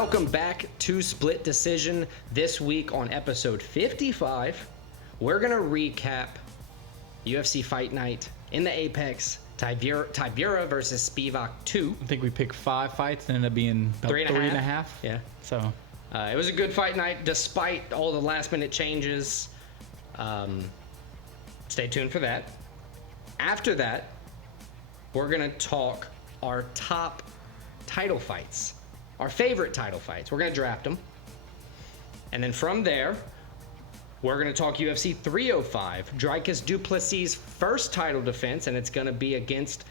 Welcome back to Split Decision. This week on episode 55, we're going to recap UFC Fight Night in the Apex, Tybura versus Spivac 2. I think we picked 5 fights and ended up being about three and a half. Yeah. So it was a good fight night despite all the last minute changes. Stay tuned for that. After that, we're going to talk our top title fights, our favorite title fights. We're going to draft them. And then from there, we're going to talk UFC 305, Dricus Du Plessis' first title defense, and it's going to be against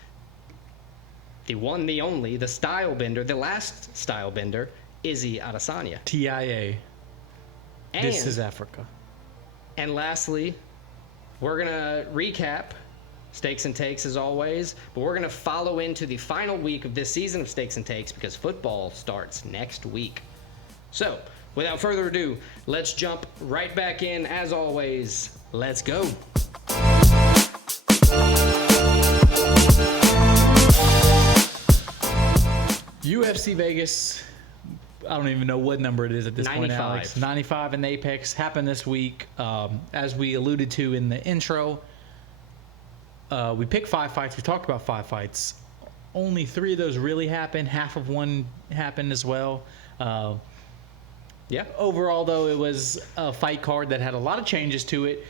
the one, the only, the style bender, the last style bender, Izzy Adesanya. TIA. This is Africa. And lastly, we're going to recap Stakes and Takes as always, but we're going to follow into the final week of this season of Stakes and Takes because football starts next week. So, without further ado, let's jump right back in. As always, let's go. UFC Vegas, I don't even know what number it is at this 95. point, Alex. 95 in Apex happened this week. As we alluded to in the intro, we picked 5 fights. We talked about 5 fights. Only 3 of those really happened. Half of one happened as well. Yeah. Overall, though, it was a fight card that had a lot of changes to it.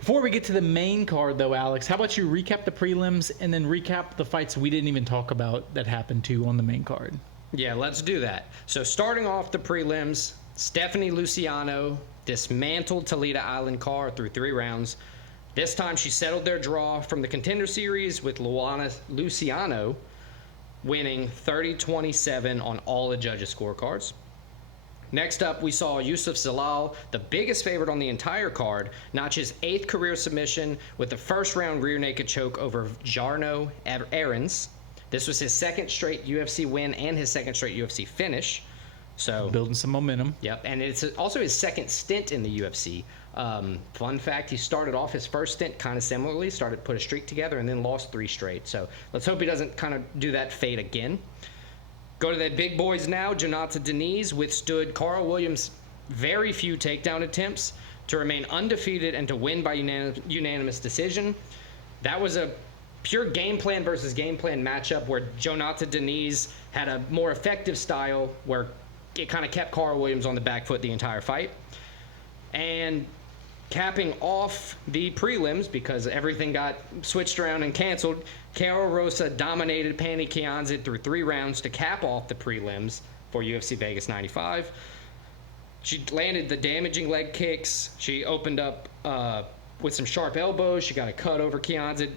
Before we get to the main card, though, Alex, how about you recap the prelims and then recap the fights we didn't even talk about that happened too on the main card? Yeah, let's do that. So starting off the prelims, Stephanie Luciano dismantled Toledo Island Carr through 3 rounds. This time she settled their draw from the Contender Series with Luciano winning 30-27 on all the judges' scorecards. Next up, we saw Yusuf Zalal, the biggest favorite on the entire card, notch his 8th career submission with the first-round rear naked choke over Jarno Aarons. This was his 2nd straight UFC win and his 2nd straight UFC finish. So building some momentum. Yep, and it's also his 2nd stint in the UFC. Fun fact, he started off his first stint kind of similarly, put a streak together, and then lost 3 straight. So let's hope he doesn't kind of do that fate again. Go to the big boys now. Jonathan Diniz withstood Carl Williams' very few takedown attempts to remain undefeated and to win by unanimous decision. That was a pure game plan versus game plan matchup where Jonathan Diniz had a more effective style where it kind of kept Carl Williams on the back foot the entire fight. And capping off the prelims, because everything got switched around and canceled, Karol Rosa dominated Pannie Kianzad through 3 rounds to cap off the prelims for UFC Vegas 95. She landed the damaging leg kicks. She opened up with some sharp elbows. She got a cut over Kianzad,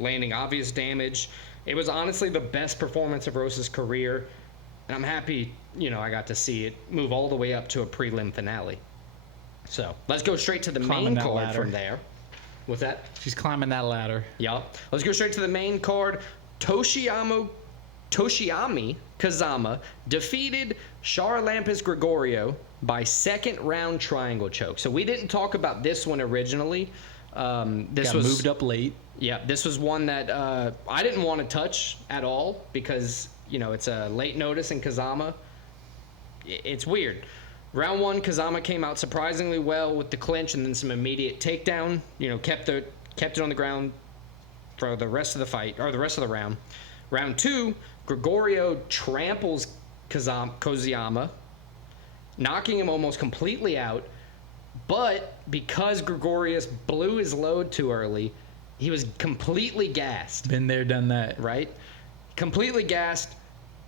landing obvious damage. It was honestly the best performance of Rosa's career, and I'm happy, I got to see it move all the way up to a prelim finale. So let's go straight to the main card from there. What's that? She's climbing that ladder. Yeah. Let's go straight to the main card. Toshiami Kazama defeated Charalampis Gregorio by 2nd round triangle choke. So we didn't talk about this one originally. This was moved up late. Yeah, this was one that I didn't want to touch at all because, it's a late notice in Kazama. It's weird. Round 1, Kazama came out surprisingly well with the clinch and then some immediate takedown. Kept it on the ground for the rest of the fight, or the rest of the round. Round 2, Gregorio tramples Koziyama, knocking him almost completely out. But because Gregorius blew his load too early, he was completely gassed. Been there, done that. Right? Completely gassed.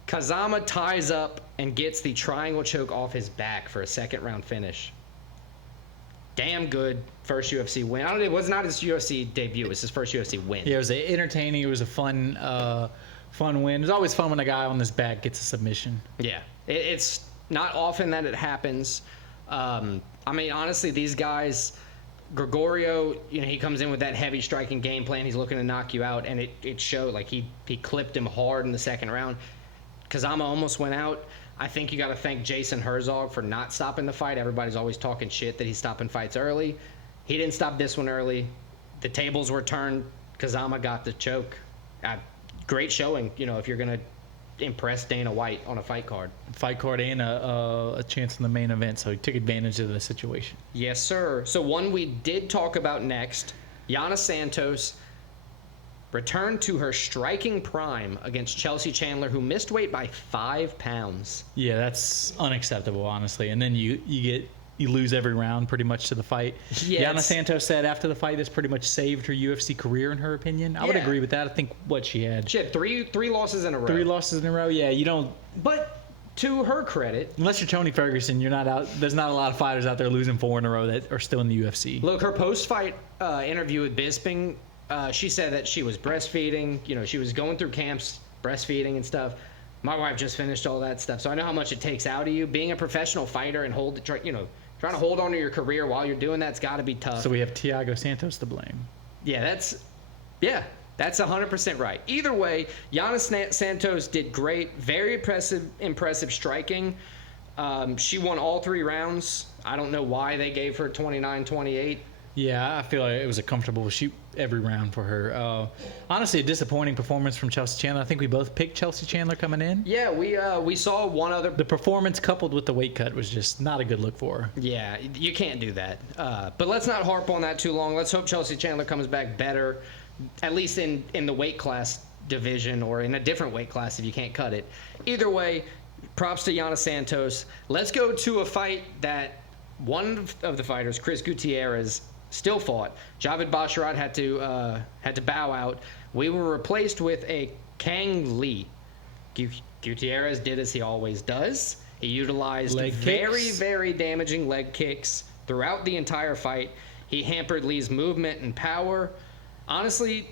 Kazama ties up and gets the triangle choke off his back for a 2nd round finish. Damn good first UFC win. It was not his UFC debut. It was his first UFC win. Yeah, it was entertaining. It was a fun win. It's always fun when a guy on his back gets a submission. Yeah. It's not often that it happens. Honestly, these guys, Gregorio, he comes in with that heavy striking game plan. He's looking to knock you out, and it showed. Like, he clipped him hard in the 2nd round. Kazama almost went out. I think you got to thank Jason Herzog for not stopping the fight. Everybody's always talking shit that he's stopping fights early. He didn't stop this one early. The tables were turned. Kazama got the choke. Great showing, if you're going to impress Dana White on a fight card. Fight card and a chance in the main event, so he took advantage of the situation. Yes, sir. So one we did talk about next, Yana Santos returned to her striking prime against Chelsea Chandler, who missed weight by 5 pounds. Yeah, that's unacceptable, honestly. And then you lose every round pretty much to the fight. Yeah, Yana Santos said after the fight this pretty much saved her UFC career in her opinion. I would agree with that. I think she had three losses in a row. 3 losses in a row. Yeah, you don't. But to her credit, unless you're Tony Ferguson, you're not out. There's not a lot of fighters out there losing 4 in a row that are still in the UFC. Look, her post-fight interview with Bisping, she said that she was breastfeeding. You know, she was going through camps, breastfeeding and stuff. My wife just finished all that stuff, so I know how much it takes out of you. Being a professional fighter and trying to hold on to your career while you're doing that's got to be tough. So we have Thiago Santos to blame. Yeah, that's 100% right. Either way, Yana Santos did great. Very impressive striking. She won all 3 rounds. I don't know why they gave her 29-28. Yeah, I feel like it was a comfortable shoot every round for her. Honestly, a disappointing performance from Chelsea Chandler. I think we both picked Chelsea Chandler coming in. Yeah, we saw one other. The performance coupled with the weight cut was just not a good look for her. Yeah, you can't do that. But let's not harp on that too long. Let's hope Chelsea Chandler comes back better, at least in the weight class division or in a different weight class if you can't cut it. Either way, props to Yana Santos. Let's go to a fight that one of the fighters, Chris Gutierrez, still fought. Javid Basharat had to bow out. We were replaced with a Kang Lee. Gutierrez did as he always does. He utilized very damaging leg kicks throughout the entire fight. He hampered Lee's movement and power. Honestly,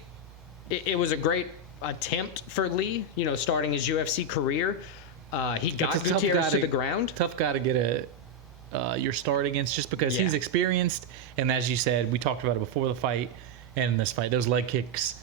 it was a great attempt for Lee, starting his UFC career. He got Gutierrez to the ground. Tough guy to get your start against just because he's experienced, and as you said, we talked about it before the fight and in this fight, those leg kicks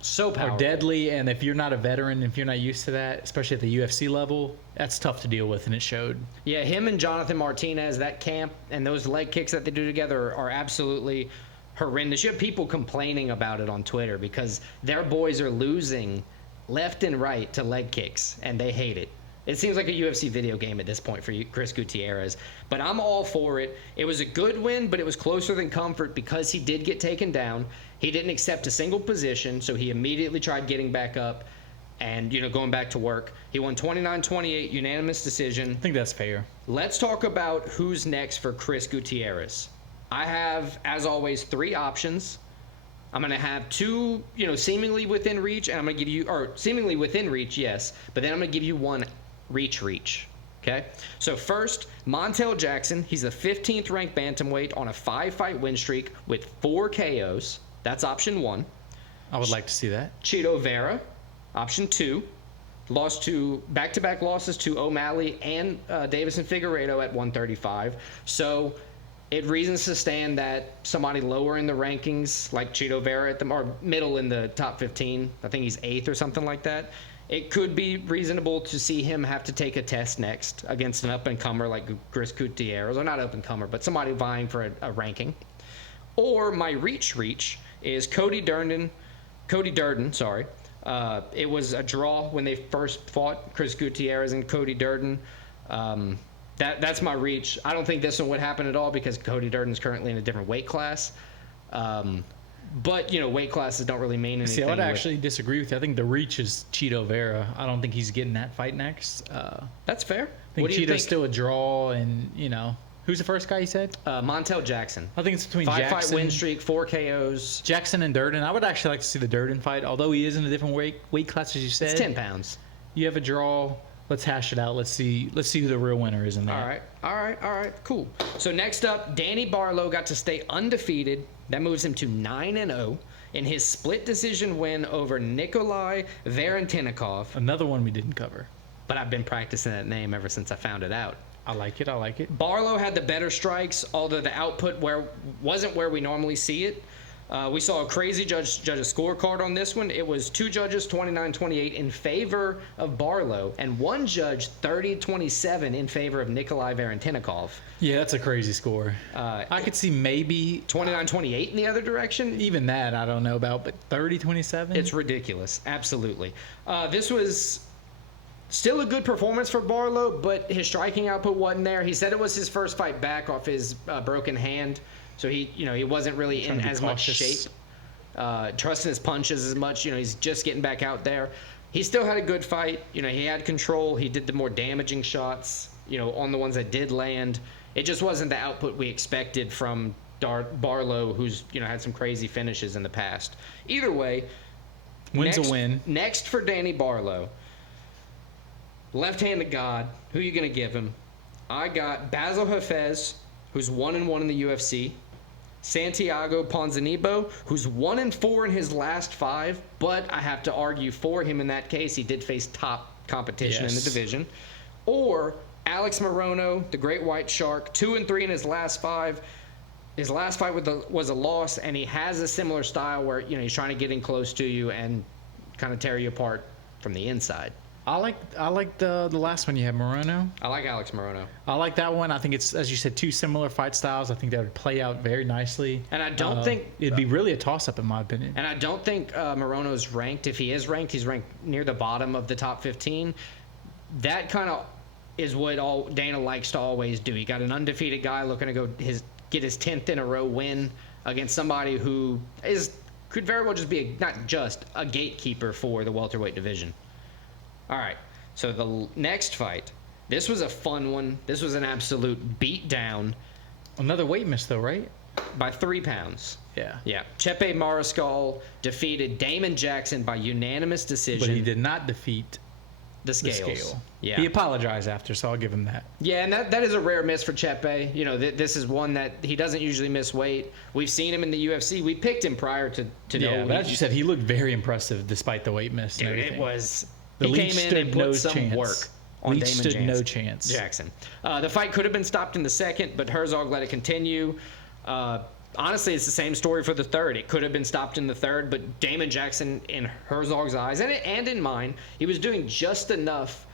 so powerful. Are deadly, and if you're not a veteran, if you're not used to that, especially at the UFC level, that's tough to deal with, and it showed. Yeah, him and Jonathan Martinez, that camp and those leg kicks that they do together are absolutely horrendous. You have people complaining about it on Twitter because their boys are losing left and right to leg kicks, and they hate it. It seems like a UFC video game at this point for Chris Gutierrez. But I'm all for it. It was a good win, but it was closer than comfort because he did get taken down. He didn't accept a single position, so he immediately tried getting back up and, going back to work. He won 29-28, unanimous decision. I think that's fair. Let's talk about who's next for Chris Gutierrez. I have, as always, 3 options. I'm going to have 2, seemingly within reach, and I'm going to give you, or seemingly within reach, yes, but then I'm going to give you one reach. Okay? So first, Montel Jackson. He's the 15th ranked bantamweight on a 5-fight win streak with 4 KOs. That's option 1. I would like to see that. Chito Vera, option 2. Lost to back-to-back losses to O'Malley and Davison Figueiredo at 135. So it reasons to stand that somebody lower in the rankings, like Chito Vera, or middle in the top 15. I think he's 8th or something like that. It could be reasonable to see him have to take a test next against an up-and-comer like Chris Gutierrez, or not up-and-comer, but somebody vying for a ranking. Or my reach is Cody Durden. It was a draw when they first fought, Chris Gutierrez and Cody Durden. That's my reach. I don't think this one would happen at all because Cody Durden's currently in a different weight class. But, weight classes don't really mean anything. See, I would actually disagree with you. I think the reach is Chito Vera. I don't think he's getting that fight next. That's fair. I think Cheeto's still a draw, and, who's the first guy you said? Montel Jackson. I think it's between 5-fight win streak, 4 KOs. Jackson and Durden. I would actually like to see the Durden fight, although he is in a different weight class, as you said. It's 10 pounds. You have a draw. Let's hash it out. Let's see who the real winner is in there. All right. Cool. So next up, Danny Barlow got to stay undefeated. That moves him to 9-0 in his split decision win over Nikolai Valentinnikov. Another one we didn't cover. But I've been practicing that name ever since I found it out. I like it. Barlow had the better strikes, although the output wasn't where we normally see it. We saw a crazy judge's scorecard on this one. It was 2 judges, 29-28 in favor of Barlow, and 1 judge, 30-27 in favor of Nikolai Valentinnikov. Yeah, that's a crazy score. I could see maybe 29-28 in the other direction. Even that, I don't know about, but 30-27? It's ridiculous. Absolutely. This was Still a good performance for Barlow, but his striking output wasn't there. He said it was his first fight back off his broken hand, so he wasn't really in as much shape. Trusting his punches as much. He's just getting back out there. He still had a good fight. He had control. He did the more damaging shots, on the ones that did land. It just wasn't the output we expected from Barlow, who's, had some crazy finishes in the past. Either way, win's a win. Next for Danny Barlow, left-handed god. Who are you going to give him? I got Basil Hafez, who's 1-1 in the UFC. Santiago Ponzinibbio, who's 1-4 in his last 5, but I have to argue for him in that case. He did face top competition in the division. Or Alex Morono, the Great White Shark, 2-3 in his last 5. His last fight was a loss, and he has a similar style where he's trying to get in close to you and kind of tear you apart from the inside. I like the last one you had, Morono. I like Alex Morono. I like that one. I think it's, as you said, 2 similar fight styles. I think that would play out very nicely. And I don't think it'd be really a toss-up in my opinion. And I don't think Morono's ranked. If he is ranked, he's ranked near the bottom of the top 15. That kind of is what Dana likes to always do. You got an undefeated guy looking to get his 10th in a row win against somebody who could very well just be not just a gatekeeper for the welterweight division. All right, so the next fight, this was a fun one. This was an absolute beatdown. Another weight miss, though, right? By 3 pounds. Yeah. Yeah. Chepe Mariscal defeated Damon Jackson by unanimous decision. But he did not defeat the scale. Yeah. He apologized after, so I'll give him that. Yeah, and that is a rare miss for Chepe. This is one that he doesn't usually miss weight. We've seen him in the UFC. We picked him prior to yeah, know. But as you said, he looked very impressive despite the weight miss. Dude, and everything. It was. The he Leech came in stood and put no some chance. work on Leech Damon stood no chance. Jackson. The fight could have been stopped in the second, but Herzog let it continue. Honestly, it's the same story for the third. It could have been stopped in the third, but Damon Jackson, in Herzog's eyes and in mine, he was doing just enough,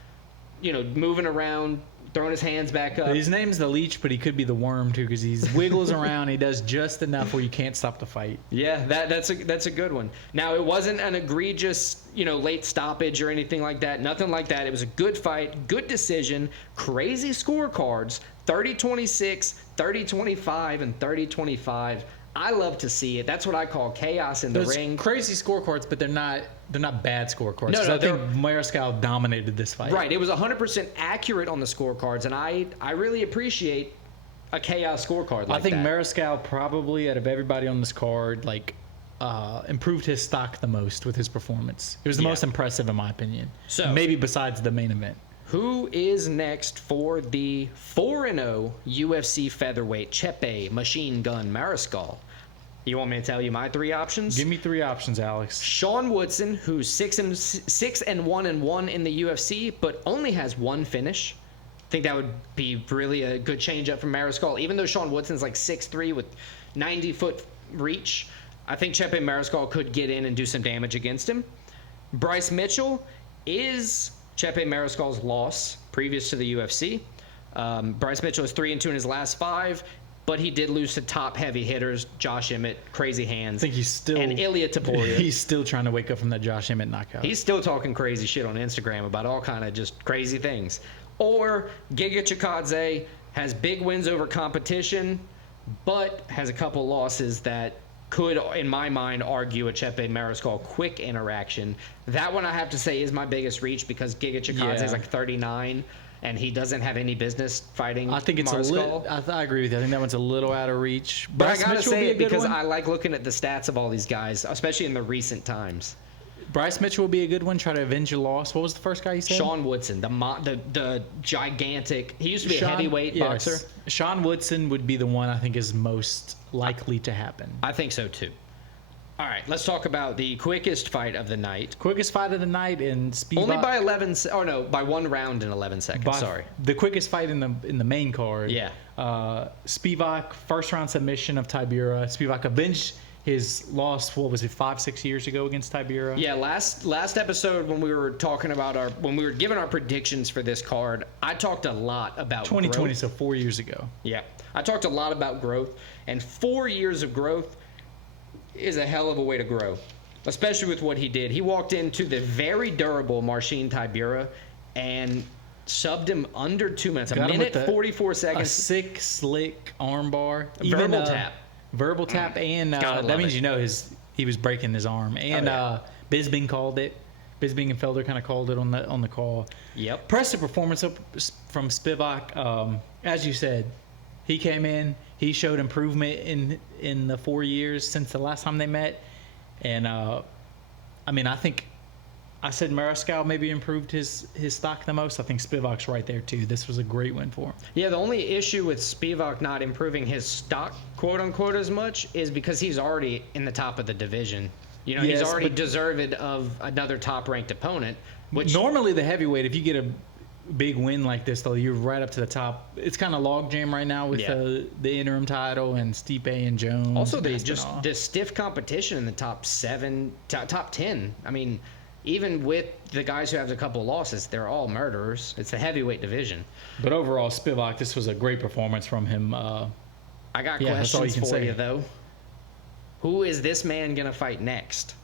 moving around, throwing his hands back up. His name's the Leech, but he could be the Worm too, because he wiggles around. He does just enough where you can't stop the fight. Yeah, that's a good one. Now, it wasn't an egregious, late stoppage or anything like that. Nothing like that. It was a good fight, good decision, crazy scorecards, 30-26, 30-25, and 30-25. I love to see it. That's what I call chaos in the ring. Crazy scorecards, but they're not bad scorecards. No, I think Mariscal dominated this fight. Right. It was 100% accurate on the scorecards, and I really appreciate a chaos scorecard like that. I think Mariscal probably, out of everybody on this card, improved his stock the most with his performance. It was the most impressive, in my opinion. So maybe besides the main event. Who is next for the 4-0 UFC featherweight Chepe Machine Gun Mariscal? You want me to tell you my 3 options? Give me 3 options, Alex. Sean Woodson, who's 6-1-1 in the UFC, but only has 1 finish. I think that would be really a good change up from Mariscal. Even though Sean Woodson's like 6'3" with 90-foot reach, I think Chepe Mariscal could get in and do some damage against him. Bryce Mitchell is Chepe Mariscal's loss previous to the UFC. Bryce Mitchell is 3-2 in his last 5, but he did lose to top heavy hitters, Josh Emmett, crazy hands, I think he's still, and Ilya Taporia. He's still trying to wake up from that Josh Emmett knockout. He's still talking crazy shit on Instagram about all kind of just crazy things. Or Giga Chikadze has big wins over competition, but has a couple losses that could, in my mind, argue a Chepe Mariscal quick interaction. That one I have to say is my biggest reach because Giga Chikadze is like 39, and he doesn't have any business fighting. I think it's Mariscal. I agree with you. I think that one's a little out of reach. But I gotta say it because I like looking at the stats of all these guys, especially in the recent times. Bryce Mitchell will be a good one. Try to avenge your loss. What was the first guy you said? Sean Woodson, the gigantic. He used to be a heavyweight boxer. Sean Woodson would be the one I think is most likely to happen. I think so too. All right, let's talk about the quickest fight of the night. Quickest fight of the night in Spivac. Only by 11. Oh no, by 1 round in 11 seconds. Sorry. The quickest fight in the main card. Yeah. Spivac, first round submission of Tybura. Spivac avenged his loss, what was it, 5-6 years ago against Tybura? Yeah, last episode when we were talking about when we were giving our predictions for this card, I talked a lot about 2020, growth. so 4 years ago. Yeah, I talked a lot about growth, and 4 years of growth is a hell of a way to grow, especially with what he did. He walked into the very durable Marcin Tybura and subbed him under 2 minutes. Got A him minute, with 44 A seconds. sick, slick armbar. Verbal tap. Verbal tap, and Gotta that love means it. he was breaking his arm. And yeah. Bisping called it. Bisping and Felder kind of called it on the call. Yep. Impressive performance from Spivac. As you said, he came in. He showed improvement in the 4 years since the last time they met. And, I think I said Mariscal maybe improved his stock the most. I think Spivac's right there, too. This was a great win for him. Yeah, the only issue with Spivac not improving his stock, quote-unquote, as much is because he's already in the top of the division. You know, Yes, he's already but- deserved of another top-ranked opponent, which Normally, the heavyweight, if you get a big win like this, though, you're right up to the top. It's kind of logjam right now with Yeah. the interim title and Stipe and Jones. also and the stiff competition in the top 7, top 10. I mean, even with the guys who have a couple of losses, they're all murderers. It's the heavyweight division. But overall, Spivac, this was a great performance from him. I got Yeah, that's all you questions can for say. you, though. Who is this man going to fight next?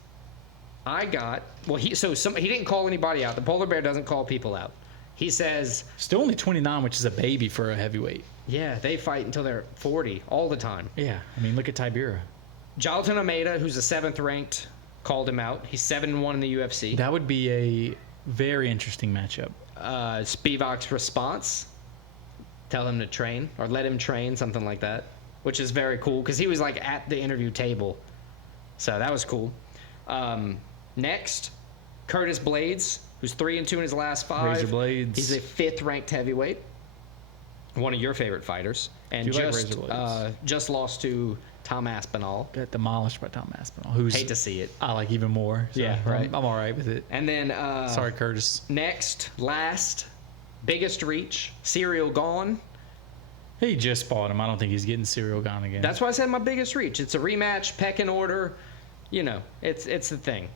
He didn't call anybody out. The Polar Bear doesn't call people out. He says, Still only 29, which is a baby for a heavyweight. yeah, they fight until they're 40 all the time. Yeah, look at Tybura. Jailton Almeida, who's the 7th ranked, called him out. He's 7-1 in the UFC. That would be a very interesting matchup. Spivac's response, tell him to train or let him train, something like that, which is very cool because he was like at the interview table. So that was cool. Next, Curtis Blades, who's 3-2 in his last 5. Razor Blades. He's a 5th ranked heavyweight, one of your favorite fighters, and Do you like Razor Blades? just lost to Tom Aspinall. Got demolished by Tom Aspinall, who's Hate to see it. I like even more. So Yeah, right. I'm all right with it. And then Sorry, Curtis. next, last, biggest reach, Serial Gone. He just fought him. I don't think he's getting Serial gone again. That's why I said my biggest reach. It's a rematch, pecking order. You know, it's the thing.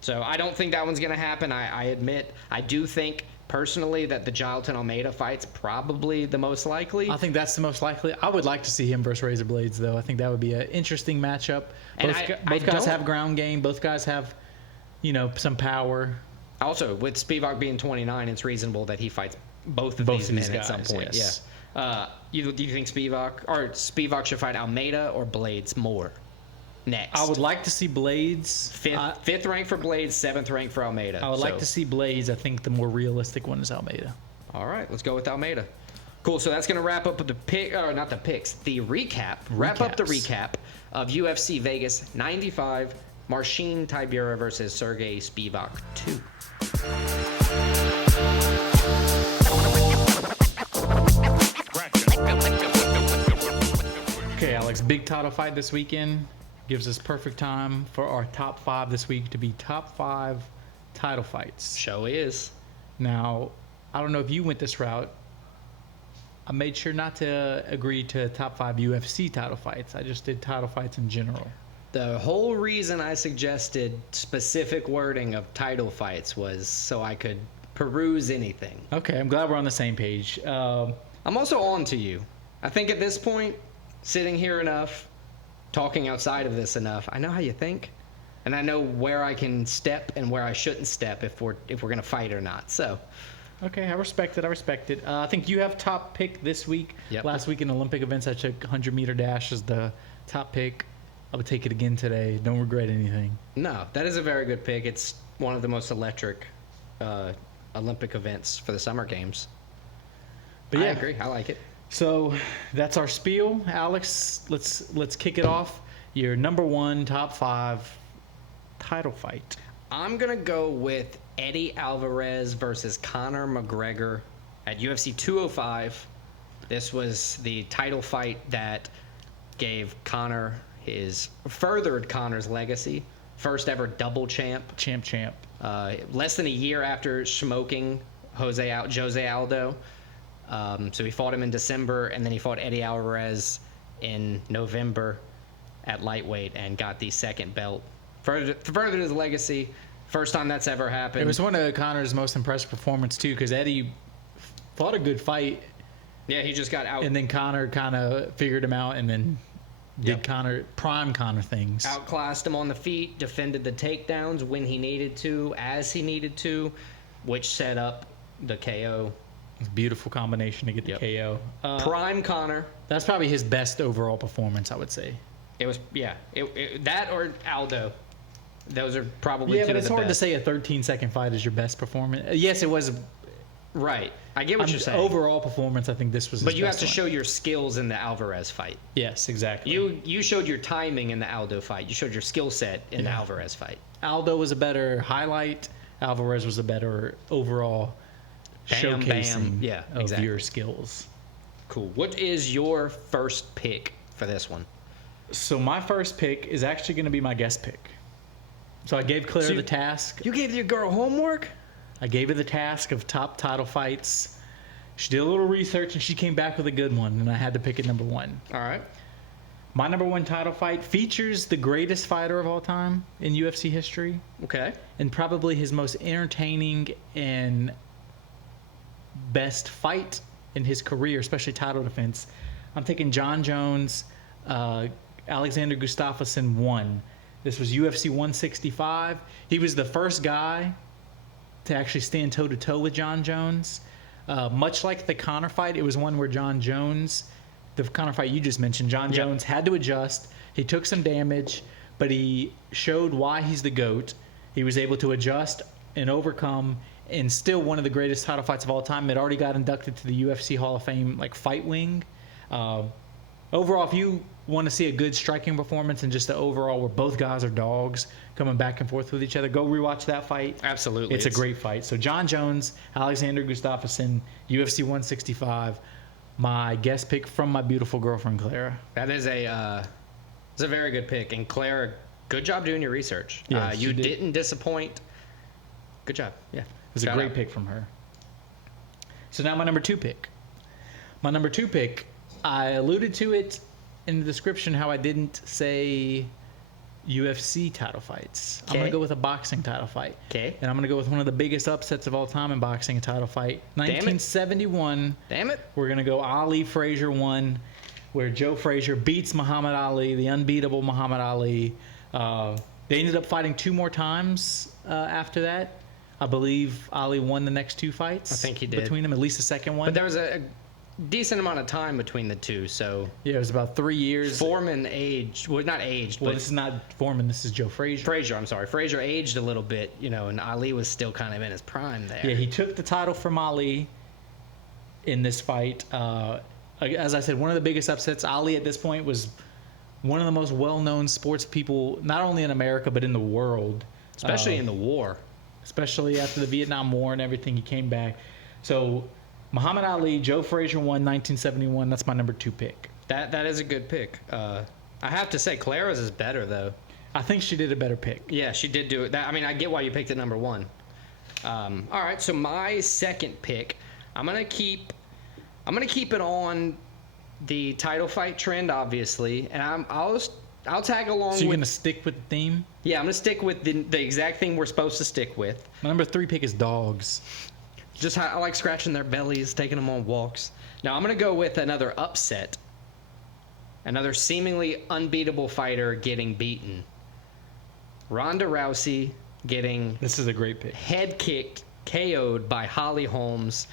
So I don't think that one's going to happen. I admit, I do think personally that the Jailton Almeida fight's probably the most likely. I think that's the most likely. I would like to see him versus Razor Blades, though. I think that would be an interesting matchup. And Both guys don't- have ground game. Both guys have, some power. Also, with Spivac being 29, it's reasonable that he fights both of these men at some point. yes. Yeah. Do you think Spivac should fight Almeida or Blades more next? I would like to see Blades. Fifth rank for Blades, 7th rank for Almeida. I would like to see Blades. I think the more realistic one is Almeida. All right, let's go with Almeida. Cool. So that's going to wrap up with the the recap. Wrap up the Recaps. recap of UFC Vegas 95, Marcin Tybura versus Sergey Spivac 2. Okay, Alex, big title fight this weekend. Gives us perfect time for our top 5 this week to be top 5 title fights. Show is. Now, I don't know if you went this route. I made sure not to agree to top 5 UFC title fights. I just did title fights in general. The whole reason I suggested specific wording of title fights was so I could peruse anything. Okay, I'm glad we're on the same page. I'm also on to you. I think at this point, sitting here enough, talking outside of this enough, I know how you think, and I know where I can step and where I shouldn't step if we're gonna fight or not. So, Okay, I respect it. I think you have top pick this week. Yep. Last week in Olympic events, I took 100-meter dash as the top pick. I would take it again today. Don't regret anything. no, that is a very good pick. It's one of the most electric Olympic events for the Summer Games. But yeah, I agree. I like it. so that's our spiel. Alex, let's kick it off. Your number 1 top 5 title fight. I'm gonna go with Eddie Alvarez versus Conor McGregor at UFC 205. This was the title fight that furthered Conor's legacy. First ever double champ. Champ. Less than a year after smoking Jose Aldo. So he fought him in December, and then he fought Eddie Alvarez in November at lightweight and got the second belt. Furthered his legacy. First time that's ever happened. It was one of Conor's most impressive performances, too, because Eddie fought a good fight, Yeah, he just got out. and then Conor kind of figured him out and then did Yep. prime Conor things. Outclassed him on the feet, defended the takedowns when he needed to, as he needed to, which set up the KO. It's a beautiful combination to get the KO. Prime Connor. That's probably his best overall performance, I would say. It was, that or Aldo. Those are probably two of the best. Yeah, but it's hard to say a 13-second fight is your best performance. Yes, it was. Right. I get what you're saying. Overall performance, I think this was his But you have best to one. show your skills in the Alvarez fight. Yes, exactly. You showed your timing in the Aldo fight. You showed your skill set in the Alvarez fight. Aldo was a better highlight. Alvarez was a better overall showcasing of your skills. Cool. What is your first pick for this one? So my first pick is actually going to be my guest pick. So I gave Claire the task. You gave your girl homework? I gave her the task of top title fights. She did a little research and she came back with a good one, and I had to pick it number one. All right. My number one title fight features the greatest fighter of all time in UFC history. Okay. And probably his most entertaining and best fight in his career, especially title defense. I'm taking John Jones, Alexander Gustafsson 1. This was UFC 165. He was the first guy to actually stand toe-to-toe with John Jones. Much like the Conor fight, it was one where John Jones, the Conor fight you just mentioned, John Jones had to adjust. He took some damage, but he showed why he's the GOAT. He was able to adjust and overcome, and still one of the greatest title fights of all time. It already got inducted to the UFC Hall of Fame, like Fight Wing. Overall, if you want to see a good striking performance and just the overall where both guys are dogs coming back and forth with each other, go rewatch that fight. Absolutely. It's a great fight. So John Jones, Alexander Gustafsson, UFC 165, my guest pick from my beautiful girlfriend, Clara. That is it's a very good pick. And Clara, good job doing your research. Yeah, you didn't disappoint. Good job. Yeah. It was a great pick from her. So now my number two pick. My number two pick, I alluded to it in the description how I didn't say UFC title fights. I'm going to go with a boxing title fight. Okay. And I'm going to go with one of the biggest upsets of all time in boxing, a title fight. 1971. Damn it. We're going to go Ali Frazier 1, where Joe Frazier beats Muhammad Ali, the unbeatable Muhammad Ali. They ended up fighting two more times after that. I believe Ali won the next two fights. I think he did. Between them, at least the second one. But there was a decent amount of time between the two, so... Yeah, it was about 3 years. Foreman aged... Well, not aged, Well, but... this is not Foreman. This is Joe Frazier. Frazier aged a little bit, and Ali was still kind of in his prime there. Yeah, he took the title from Ali in this fight. As I said, one of the biggest upsets. Ali at this point was one of the most well-known sports people, not only in America, but in the world. Especially in the war. Especially after the Vietnam War and everything, he came back. So, Muhammad Ali, Joe Frazier won 1971. That's my number two pick. That is a good pick. I have to say, Clara's is better, though. I think she did a better pick. Yeah, she did do it. I get why you picked it number one. All right, so my second pick, I'm gonna keep it on the title fight trend, obviously, and I'll tag along. So you're gonna stick with the theme? Yeah, I'm gonna stick with the exact thing we're supposed to stick with. My number three pick is dogs. Just I like scratching their bellies, taking them on walks. Now I'm gonna go with another upset. Another seemingly unbeatable fighter getting beaten. Ronda Rousey getting... This is a great pick. Head kicked, KO'd by Holly Holmes.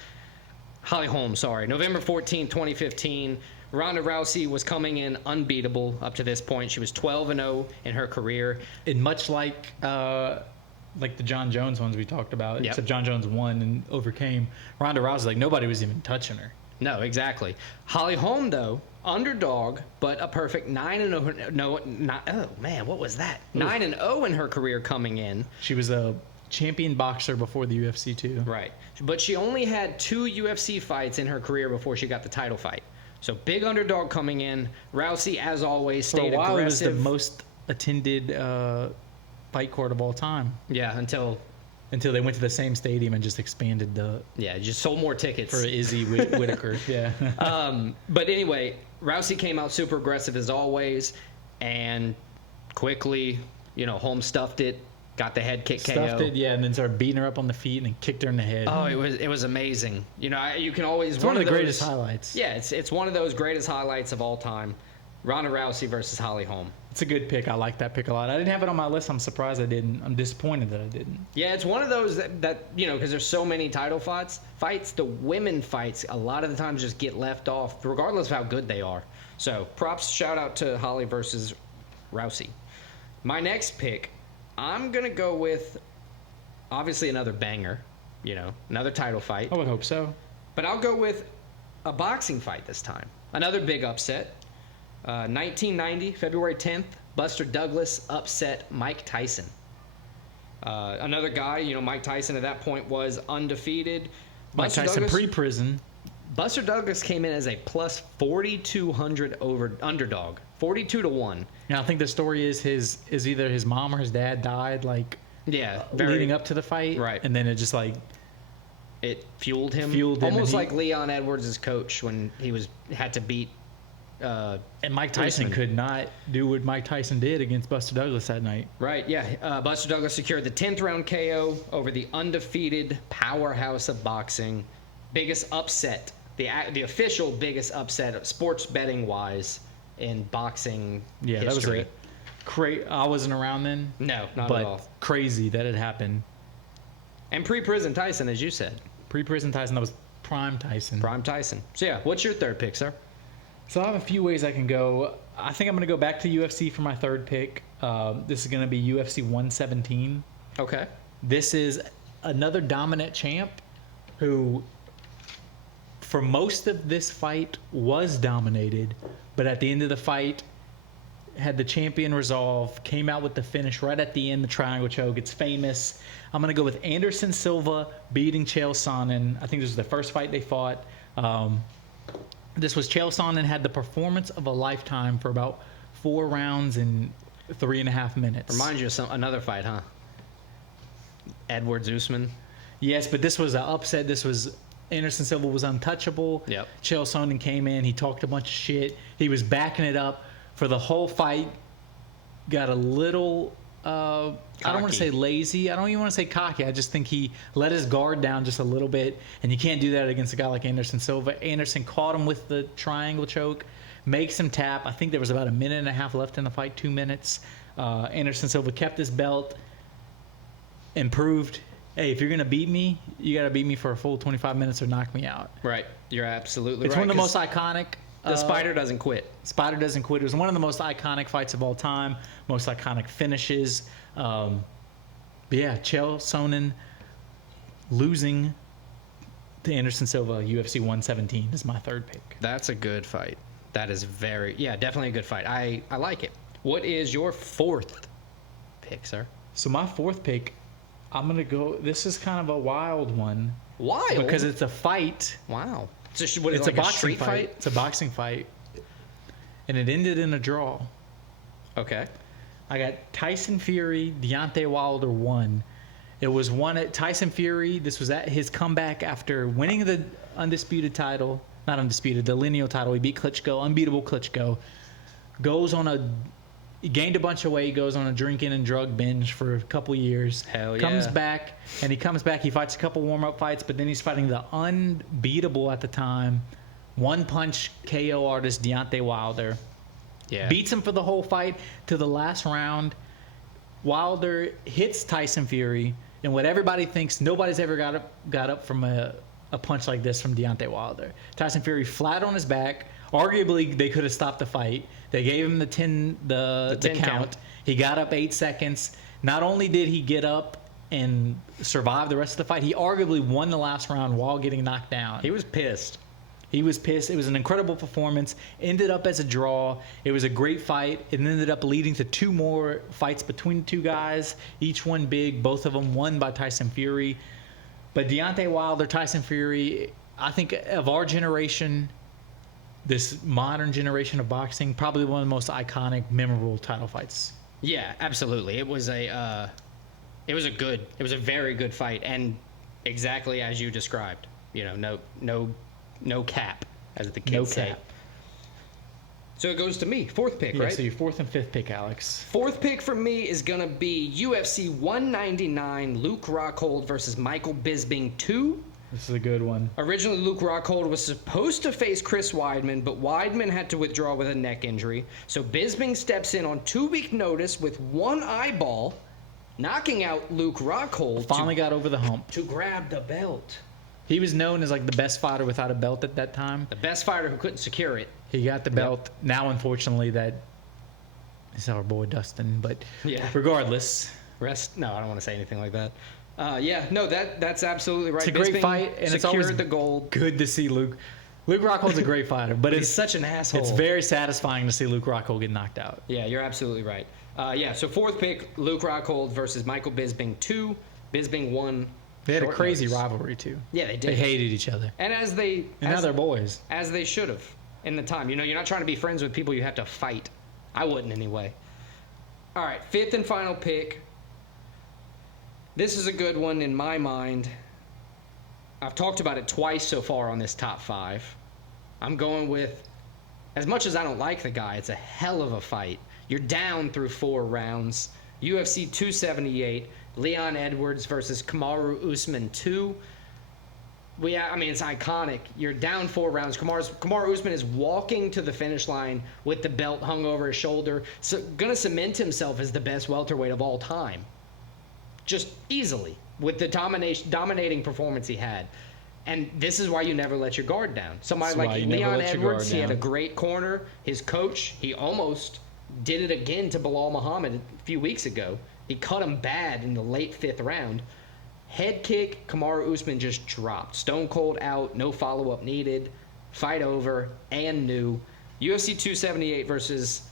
November 14, 2015. Ronda Rousey was coming in unbeatable up to this point. She was 12-0 in her career. And much like the John Jones ones we talked about, except John Jones won and overcame, Ronda Rousey, like nobody was even touching her. No, exactly. Holly Holm, though, underdog, but a perfect 9-0. No, oh man, what was that? 9-0 in her career coming in. She was a champion boxer before the UFC too. Right, but she only had 2 UFC fights in her career before she got the title fight. So big underdog coming in. Rousey, as always, stayed For a while, aggressive. it was the most attended fight court of all time. Yeah, until they went to the same stadium and just expanded just sold more tickets for Izzy Whitaker. Yeah. But anyway, Rousey came out super aggressive as always, and quickly, Holmes stuffed it, got the head kick KO. Stuffed it, yeah, and then started beating her up on the feet and then kicked her in the head. Oh, it was amazing. You can always... It's one of the greatest highlights. Yeah, it's one of those greatest highlights of all time. Ronda Rousey versus Holly Holm. It's a good pick. I like that pick a lot. I didn't have it on my list. I'm surprised I didn't. I'm disappointed that I didn't. Yeah, it's one of those that you know, because there's so many title fights, the women fights a lot of the times just get left off, regardless of how good they are. So props, shout out to Holly versus Rousey. My next pick, I'm going to go with, obviously, another banger, you know, another title fight. I would hope so. But I'll go with a boxing fight this time. Another big upset. 1990, February 10th, Buster Douglas upset Mike Tyson. Another guy, you know, Mike Tyson at that point was undefeated. Mike Tyson pre-prison. Buster Douglas came in as a plus 4,200 underdog, 42-1. Yeah, I think the story is either his mom or his dad died leading up to the fight, right? And then it just like it fueled him, almost like Leon Edwards' coach when he had to beat. And Mike Tyson could not do what Mike Tyson did against Buster Douglas that night. Right, yeah. Buster Douglas secured the 10th round KO over the undefeated powerhouse of boxing. Biggest upset, the official biggest upset, sports betting wise, in boxing history. That was I wasn't around then. No, not at all. But crazy that it happened. And pre-prison Tyson, as you said. Pre-prison Tyson, that was prime Tyson. Prime Tyson. So yeah, what's your third pick, sir? So I have a few ways I can go. I think I'm going to go back to UFC for my third pick. This is going to be UFC 117. Okay. This is another dominant champ who, for most of this fight, was dominated, but at the end of the fight, had the champion resolve, came out with the finish right at the end, the triangle choke. It's famous. I'm going to go with Anderson Silva beating Chael Sonnen. I think this was the first fight they fought. This was Chael Sonnen had the performance of a lifetime for about 4 rounds and 3.5 minutes. Reminds you of another fight, huh? Edwards Usman. Yes, but this was an upset. This was Anderson Silva was untouchable. Yep. Chael Sonnen came in. He talked a bunch of shit. He was backing it up for the whole fight. Got a little, I don't want to say lazy. I don't even want to say cocky. I just think he let his guard down just a little bit, and you can't do that against a guy like Anderson Silva. Anderson caught him with the triangle choke, makes him tap. I think there was about 1.5 minutes left in the fight, 2 minutes. Anderson Silva kept his belt and proved, hey, if you're going to beat me, you got to beat me for a full 25 minutes or knock me out. Right. You're absolutely right. It's one of the most iconic. The Spider doesn't quit. Spider doesn't quit. It was one of the most iconic fights of all time, most iconic finishes. But yeah, Chael Sonnen losing to Anderson Silva, UFC 117 is my third pick. That's a good fight. That is definitely a good fight. I like it. What is your fourth pick, sir? So my fourth pick, I'm going to go, this is kind of a wild one. Wild? Because it's a fight. Wow. So It's like a boxing street fight? It's a boxing fight. And it ended in a draw. Okay. I got Tyson Fury, Deontay Wilder 1. It was one at Tyson Fury. This was at his comeback after winning the undisputed title. Not undisputed, the lineal title. He beat Klitschko, unbeatable Klitschko. He gained a bunch of weight, goes on a drinking and drug binge for a couple years. Hell yeah. Comes back, he fights a couple warm-up fights, but then he's fighting the unbeatable at the time, one-punch KO artist Deontay Wilder. Yeah. Beats him for the whole fight to the last round. Wilder hits Tyson Fury, and what everybody thinks, nobody's ever got up from a punch like this from Deontay Wilder. Tyson Fury flat on his back. Arguably, they could have stopped the fight. They gave him the 10 count. He got up 8 seconds. Not only did he get up and survive the rest of the fight, he arguably won the last round while getting knocked down. He was pissed. It was an incredible performance. Ended up as a draw. It was a great fight. It ended up leading to 2 more fights between the 2 guys, each one big. Both of them won by Tyson Fury. But Deontay Wilder, Tyson Fury, I think of our generation, this modern generation of boxing, probably one of the most iconic, memorable title fights. Yeah, absolutely. It was a very good fight, and exactly as you described. You know, no cap, as the kids say. Cap. So it goes to me, fourth pick, right? So your fourth and fifth pick, Alex. Fourth pick for me is gonna be UFC 199, Luke Rockhold versus Michael Bisping 2. This is a good one. Originally, Luke Rockhold was supposed to face Chris Weidman, but Weidman had to withdraw with a neck injury. So Bisping steps in on 2-week notice with one eyeball, knocking out Luke Rockhold. Finally got over the hump. To grab the belt. He was known as like the best fighter without a belt at that time. The best fighter who couldn't secure it. He got the belt. Now, unfortunately, that is our boy Dustin. But regardless. No, I don't want to say anything like that. That's absolutely right. It's a great fight, and it's always the gold. Good to see Luke. Luke Rockhold's a great fighter, but he's such an asshole. It's very satisfying to see Luke Rockhold get knocked out. Yeah, you're absolutely right. So fourth pick, Luke Rockhold versus Michael Bisping 2. Bisping won. They had a crazy rivalry too. Yeah, they did. They hated each other. And now they're boys. As they should have in the time. You're not trying to be friends with people you have to fight. I wouldn't anyway. All right, fifth and final pick. This is a good one in my mind. I've talked about it twice so far on this top 5. I'm going with, as much as I don't like the guy, it's a hell of a fight. You're down through 4 rounds. UFC 278, Leon Edwards versus Kamaru Usman 2. It's iconic. You're down 4 rounds. Kamaru Usman is walking to the finish line with the belt hung over his shoulder, so gonna cement himself as the best welterweight of all time. Just easily, with the dominating performance he had. And this is why you never let your guard down. Somebody like Leon Edwards, he had a great corner. His coach, he almost did it again to Bilal Muhammad a few weeks ago. He cut him bad in the late 5th round. Head kick, Kamaru Usman just dropped. Stone cold out, no follow-up needed. Fight over, and new. UFC 278 versus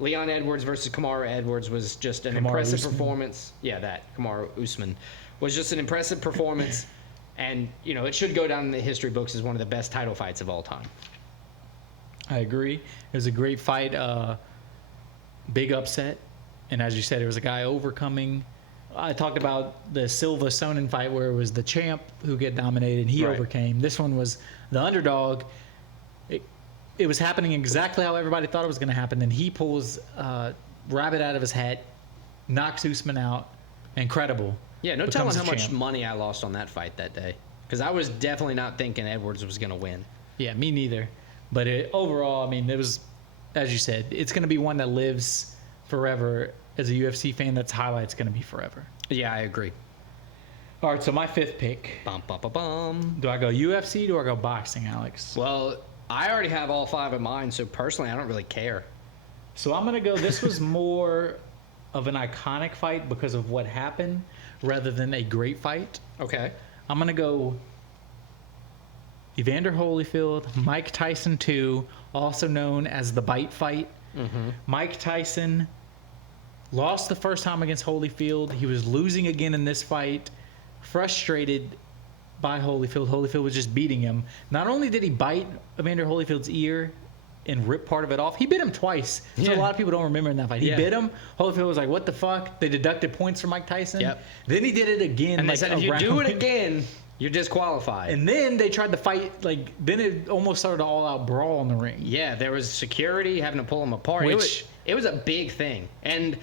Leon Edwards versus Kamaru Edwards was just an impressive performance. Yeah, Kamaru Usman was just an impressive performance. And, it should go down in the history books as one of the best title fights of all time. I agree. It was a great fight. Big upset. And as you said, it was a guy overcoming. I talked about the Silva-Sonnen fight where it was the champ who get dominated and he overcame. This one was the underdog. It was happening exactly how everybody thought it was going to happen. Then he pulls rabbit out of his hat, knocks Usman out. Incredible. Yeah, no telling how much money I lost on that fight that day. Because I was definitely not thinking Edwards was going to win. Yeah, me neither. But overall, it was, as you said, it's going to be one that lives forever. As a UFC fan, that's highlight's going to be forever. Yeah, I agree. All right, so my 5th pick. Bum, bum, bum, bum. Do I go UFC? Do I go boxing, Alex? Well, I already have all 5 of mine, so personally, I don't really care. So I'm going to go, this was more of an iconic fight because of what happened rather than a great fight. Okay. I'm going to go Evander Holyfield, Mike Tyson 2, also known as the Bite Fight. Mm-hmm. Mike Tyson lost the first time against Holyfield. He was losing again in this fight, frustrated by Holyfield. Holyfield was just beating him. Not only did he bite Evander Holyfield's ear and rip part of it off, he bit him twice. So a lot of people don't remember in that fight. He bit him. Holyfield was like, what the fuck? They deducted points from Mike Tyson. Yep. Then he did it again. And they said, if you do it again, you're disqualified. And then they tried to fight, then it almost started an all-out brawl in the ring. Yeah, there was security having to pull them apart. It was a big thing. And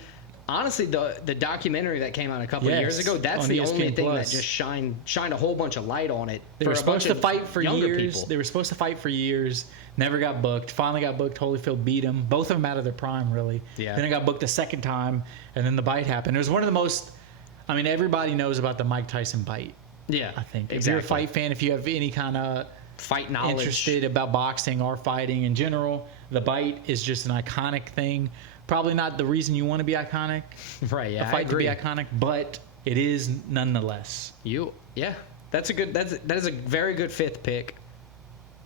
honestly, the documentary that came out a couple of years ago, that's the only thing that just shined a whole bunch of light on it. They were supposed to fight for years. They were supposed to fight for years. Never got booked. Finally got booked. Holyfield beat him. Both of them out of their prime, really. Yeah. Then it got booked a second time, and then the bite happened. It was one of the most. Everybody knows about the Mike Tyson bite. Yeah, I think. Exactly. If you're a fight fan, if you have any kind of fight knowledge, interested about boxing or fighting in general, the bite is just an iconic thing. Probably not the reason you want to be iconic. Right. Yeah. A fight to be iconic, but it is nonetheless. That is a very good 5th pick.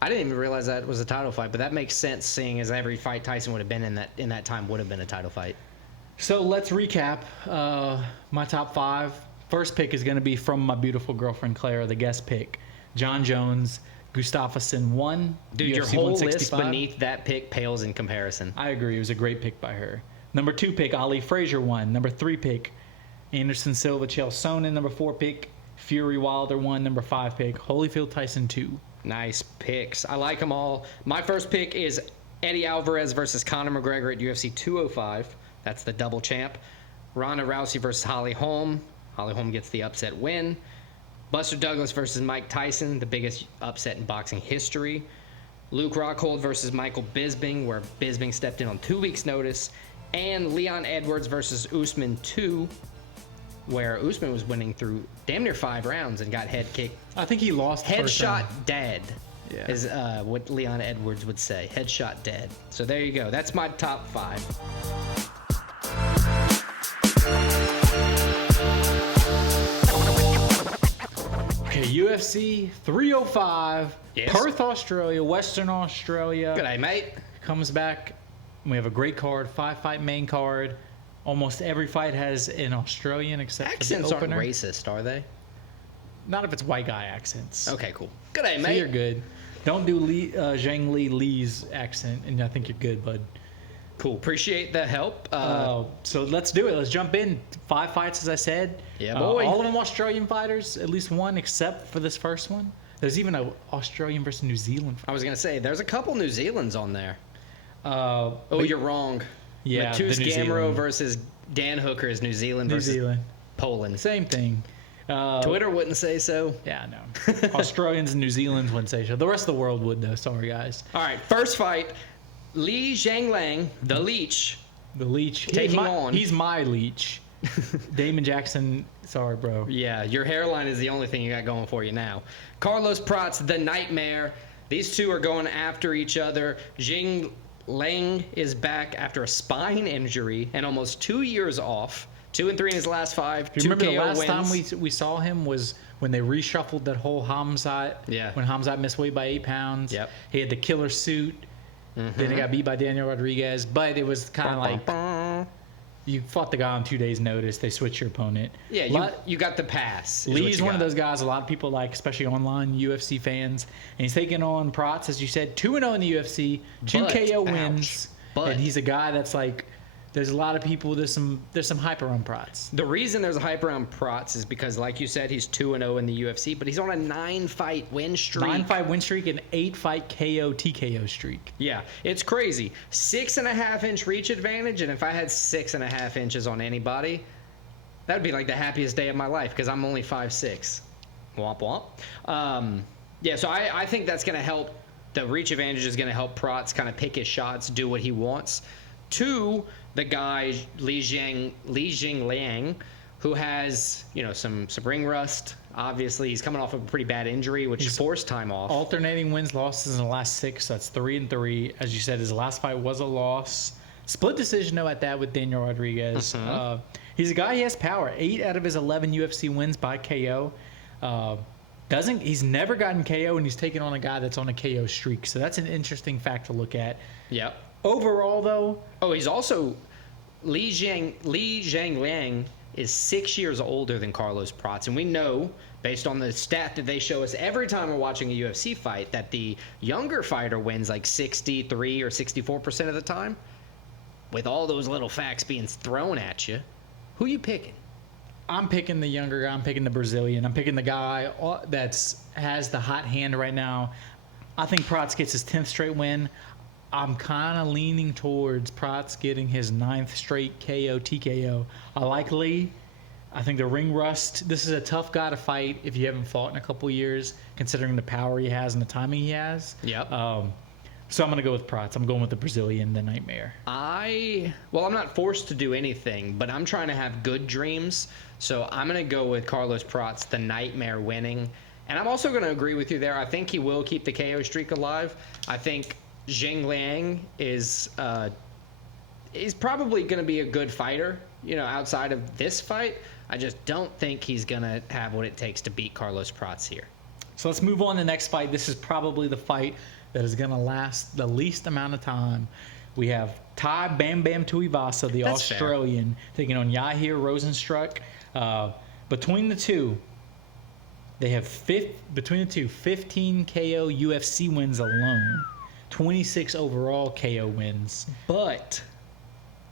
I didn't even realize that was a title fight, but that makes sense, seeing as every fight Tyson would have been in that time would have been a title fight. So let's recap my top 5. First pick is going to be from my beautiful girlfriend Clara, the guest pick. John Jones, Gustafsson 1. Dude, UFC your whole 165. list beneath that pick pales in comparison. I agree. It was a great pick by her. Number 2 pick, Ali Frazier 1. Number 3 pick, Anderson Silva, Chael Sonnen. Number 4 pick, Fury Wilder 1. Number 5 pick, Holyfield Tyson 2. Nice picks. I like them all. My first pick is Eddie Alvarez versus Conor McGregor at UFC 205. That's the double champ. Ronda Rousey versus Holly Holm. Holly Holm gets the upset win. Buster Douglas versus Mike Tyson, the biggest upset in boxing history. Luke Rockhold versus Michael Bisping, where Bisping stepped in on 2 weeks' notice. And Leon Edwards versus Usman 2, where Usman was winning through damn near 5 rounds and got head kicked. I think he lost the first Headshot round. dead is what Leon Edwards would say. Headshot dead. So there you go. That's my top 5. Okay, UFC 305, Yes. Perth, Australia, Western Australia. G'day, mate. Comes back. We have a great card, 5-fight main card. Almost every fight has an Australian except Accents for the aren't opener. racist, are they? Not if it's white guy accents. Okay, cool. G'day, So mate. you're good. Don't do Zhang Lee's accent, and I think you're good, bud. Cool. Appreciate the help. So let's do it. Let's jump in. 5 fights, as I said. Yeah, boy. All of them Australian fighters, at least one, except for this first one. There's even an Australian versus New Zealand. I was going to say, there's a couple New Zealands on there. Oh, You're wrong. Yeah, Matus the New Gamero Zealand. versus Dan Hooker is New Zealand New versus Zealand. Poland. Same thing. Twitter wouldn't say so. Yeah, no. Australians and New Zealanders wouldn't say so. The rest of the world would, though. Sorry, guys. All right, first fight. Li Zhanglang, the Leech. The Leech. Taking on- He's my Leech. Damon Jackson. Sorry, bro. Yeah, your hairline is the only thing you got going for you now. Carlos Prats, the Nightmare. These two are going after each other. Jing Lang is back after a spine injury and almost 2 years off. 2-3 in his last 5. Do you remember the KO last wins. time we saw him was when they reshuffled that whole Hamzat? Yeah. When Hamzat missed weight by 8 pounds. Yep. He had the killer suit. Then he got beat by Daniel Rodriguez. But it was kind of like you fought the guy on 2 days' notice. They switched your opponent. Yeah, you got the pass. is what Lee's you one of got. those guys a lot of people like, especially online UFC fans. And he's taking on Prats, as you said, 2-0 in the UFC, 2 But- KO ouch. wins. But- And he's a guy that's like, there's a lot of people, there's some hype around Prats. The reason there's a hype around Prats is because, like you said, he's 2-0 in the UFC, but he's on a 9-fight win streak. 9-fight win streak and 8-fight KO TKO streak. Yeah, it's crazy. 6.5-inch reach advantage, and if I had 6.5 inches on anybody, that'd be like the happiest day of my life because I'm only 5'6". Womp womp. Yeah, so I think that's going to help. The reach advantage is going to help Prats kind of pick his shots, do what he wants. 2, the guy Li Jingliang, who has some ring rust. Obviously, he's coming off of a pretty bad injury, which forced time off. Alternating wins, losses in the last 6. So that's 3-3. As you said, his last fight was a loss. Split decision, though, at that with Daniel Rodriguez. He's a guy, he has power. 8 out of his 11 UFC wins by KO. He's never gotten KO, and he's taking on a guy that's on a KO streak. So that's an interesting fact to look at. Yep. Overall, though, He's also Li Zhangliang is 6 years older than Carlos Prats, and we know, based on the stat that they show us every time we're watching a UFC fight, that the younger fighter wins like 63 or 64% of the time. With all those little facts being thrown at you, who you picking? I'm picking the younger guy. I'm picking the Brazilian. I'm picking the guy that has the hot hand right now. I think Prats gets his 10th straight win. I'm kind of leaning towards Prats getting his 9th straight KO TKO. I like Lee. I think the ring rust. This is a tough guy to fight if you haven't fought in a couple years, considering the power he has and the timing he has. Yep. So I'm going to go with Prats. I'm going with the Brazilian, the Nightmare. I'm not forced to do anything, but I'm trying to have good dreams. So I'm going to go with Carlos Prats, the Nightmare, winning. And I'm also going to agree with you there. I think he will keep the KO streak alive. I think Zheng Liang is probably going to be a good fighter, outside of this fight. I just don't think he's going to have what it takes to beat Carlos Prats here. So let's move on to the next fight. This is probably the fight that is going to last the least amount of time. We have Ty Bam Bam Tuivasa, the That's Australian, taking on Yahir Rosenstruck. Between the two, they have 15 KO UFC wins alone, 26 overall KO wins. But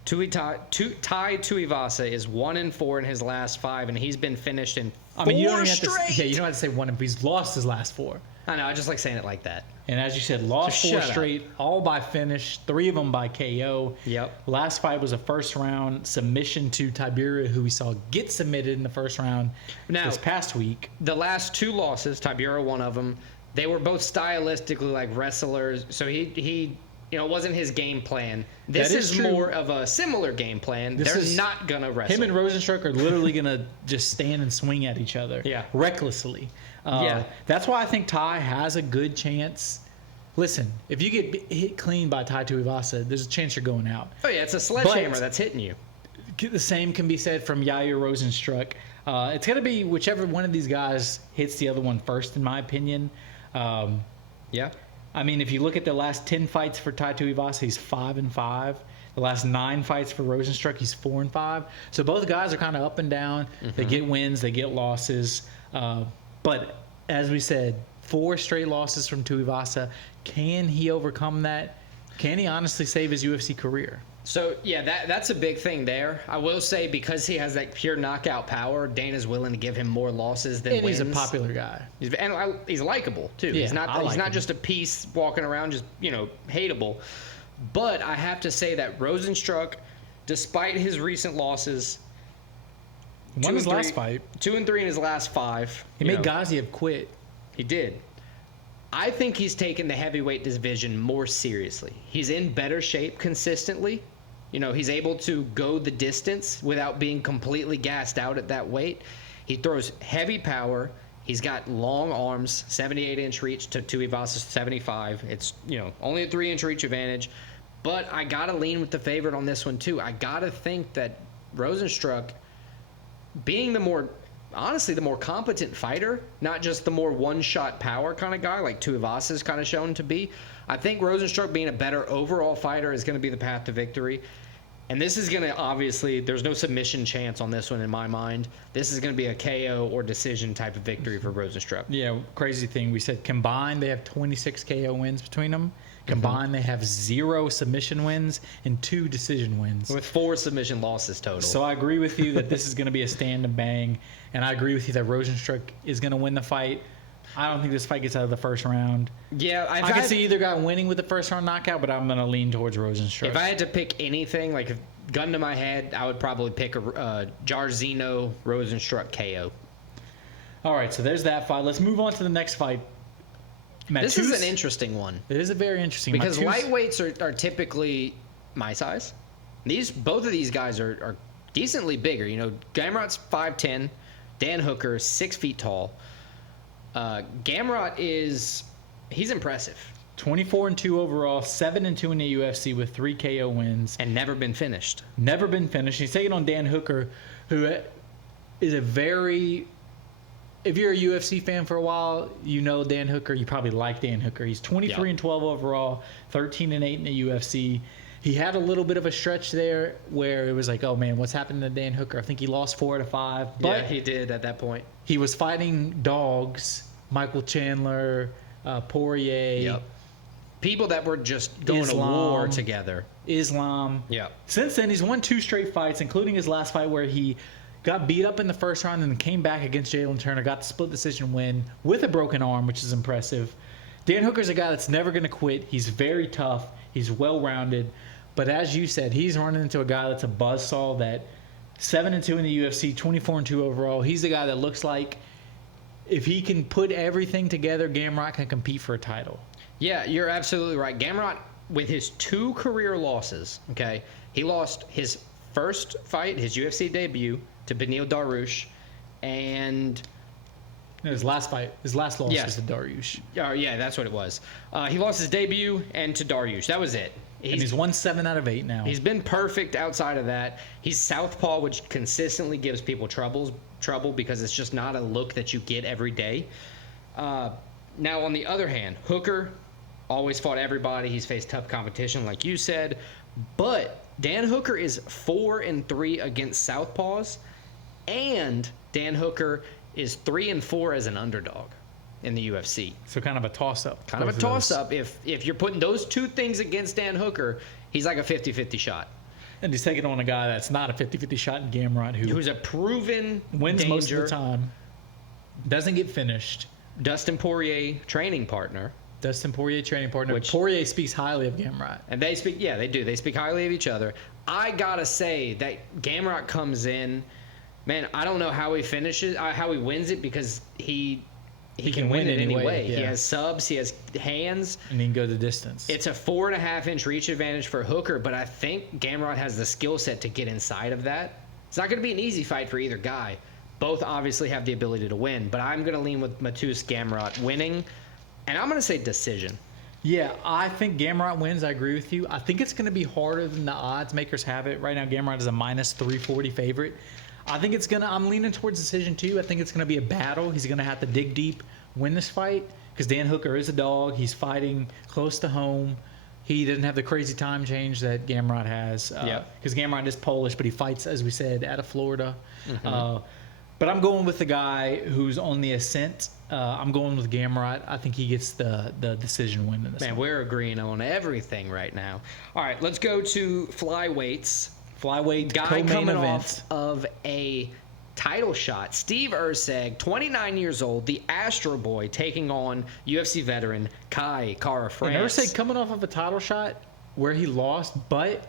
Tai Tuivasa is 1-4 in his last 5, and he's been finished in 4 you don't have straight. to. Yeah, you don't have to say one if he's lost his last 4. I know. I just like saying it like that. And as you said, lost Just 4 shut up. straight, all by finish, 3 of them by KO. Yep. Last fight was a first round submission to Tybura, who we saw get submitted in the first round this past week. The last 2 losses, Tybura one of them, they were both stylistically like wrestlers. So he it wasn't his game plan. This That is is true. more of a similar game plan. This They're is- not gonna wrestle. Him and Rosenstruck are literally going to just stand and swing at each other. Yeah. Recklessly. Yeah. That's why I think Ty has a good chance. Listen, if you get hit clean by Tai Tuivasa, there's a chance you're going out. Oh yeah, it's a sledgehammer But- that's hitting you. The same can be said from Yair Rosenstruck. It's going to be whichever one of these guys hits the other one first, in my opinion. Yeah. I mean, if you look at the last 10 fights for Tai Tuivasa, he's 5-5. The last 9 fights for Rosenstruck, he's 4-5. So both guys are kind of up and down. They get wins, they get losses. But as we said, 4 straight losses from Tuivasa. Can he overcome that? Can he honestly save his UFC career? So yeah, that's a big thing there. I will say because he has that pure knockout power, Dana's willing to give him more losses than And wins. he's a popular guy. He's likable too. Yeah, he's I not like him. just a piece walking around just hateable. But I have to say that Rosenstruck, despite his recent losses, Won his last fight. 2-3 in his last 5. He made Gaziev quit. He did. I think he's taken the heavyweight division more seriously. He's in better shape consistently. He's able to go the distance without being completely gassed out at that weight. He throws heavy power. He's got long arms, 78-inch reach to Tuivasa's 75. It's, only a 3-inch reach advantage. But I got to lean with the favorite on this one, too. I got to think that Rosenstruck, being the more competent fighter, not just the more one-shot power kind of guy like Tuivasa's kind of shown to be, I think Rosenstruck being a better overall fighter is going to be the path to victory. And this is going to, obviously, there's no submission chance on this one in my mind. This is going to be a KO or decision type of victory for Rosenstruck. Yeah, crazy thing. We said combined they have 26 KO wins between them. Combined they have 0 submission wins and 2 decision wins. With 4 submission losses total. So I agree with you that this is going to be a stand and bang. And I agree with you that Rosenstruck is going to win the fight. I don't think this fight gets out of the first round. Yeah, I can see either guy winning with the first round knockout, but I'm going to lean towards Rosenstruck. If I had to pick anything, like if gun to my head, I would probably pick a Jairzinho Rosenstruck KO. All right, so there's that fight. Let's move on to the next fight. This is an interesting one. It is a very interesting one. Because lightweights are typically my size. Both of these guys are decently bigger. Gamrot's 5'10", Dan Hooker is 6 feet tall. Gamrot he's impressive. 24-2 overall, 7-2 in the UFC with 3 KO wins. And never been finished. Never been finished. He's taking on Dan Hooker, who is a very... If you're a UFC fan for a while, you know Dan Hooker. You probably like Dan Hooker. He's 23-12 overall, 13-8 in the UFC. He had a little bit of a stretch there where it was like, oh man, what's happened to Dan Hooker? I think he lost 4 out of 5. But Yeah, he did at that point. he was fighting dogs, Michael Chandler, Poirier, Yep. People that were just going to war Islam. together. Islam. Yeah. Since then, he's won 2 straight fights, including his last fight where he got beat up in the first round and then came back against Jalen Turner, got the split decision win with a broken arm, which is impressive. Dan Hooker's a guy that's never going to quit. He's very tough. He's well-rounded. But as you said, he's running into a guy that's a buzzsaw that 7-2 in the UFC, 24-2 overall. He's the guy that looks like if he can put everything together, Gamrot can compete for a title. Yeah, you're absolutely right. Gamrot, with his 2 career losses, okay, he lost his first fight, his UFC debut, to Beneil Dariush, and His last fight, his last loss Yes. was to Dariush. yeah, that's what it was. He lost his debut and to Dariush. That was it. And he's won 7 out of 8 now. He's been perfect outside of that. He's southpaw, which consistently gives people trouble because it's just not a look that you get every day. Now, on the other hand, Hooker always fought everybody. He's faced tough competition, like you said. But Dan Hooker is 4-3 against southpaws, and Dan Hooker is 3-4 as an underdog in the UFC. So kind of a toss-up. Kind of a toss-up. If you're putting those 2 things against Dan Hooker, he's like a 50-50 shot. And he's taking on a guy that's not a 50-50 shot in Gamrot, who's a proven wins danger. most of the time, doesn't get finished. Dustin Poirier training partner. Which Poirier speaks highly of Gamrot. And they speak, yeah, they do. They speak highly of each other. I gotta say that Gamrot comes in, man. I don't know how he finishes, how he wins it, because he can win it anyway. Yeah. He has subs, he has hands, and he can go the distance. It's a 4.5-inch reach advantage for Hooker, but I think Gamrot has the skill set to get inside of that. It's not going to be an easy fight for either guy. Both obviously have the ability to win, but I'm going to lean with Matus Gamrot winning, and I'm going to say decision. Yeah, I think Gamrot wins. I agree with you. I think it's going to be harder than the odds makers have it. Right now, Gamrot is a minus 340 favorite. I think I'm leaning towards decision too. I think it's going to be a battle. He's going to have to dig deep, win this fight, because Dan Hooker is a dog. He's fighting close to home. He doesn't have the crazy time change that Gamrot has. Because Gamrot is Polish, but he fights, as we said, out of Florida. Mm-hmm. But I'm going with the guy who's on the ascent. I'm going with Gamrot. I think he gets the decision win in this one. We're agreeing on everything right now. All right, let's go to flyweights. Flyweight Guy co-main coming event. off of a title shot. Steve Erceg, 29 years old, the Astro Boy, taking on UFC veteran Kai Kara-France. And Erceg coming off of a title shot where he lost, but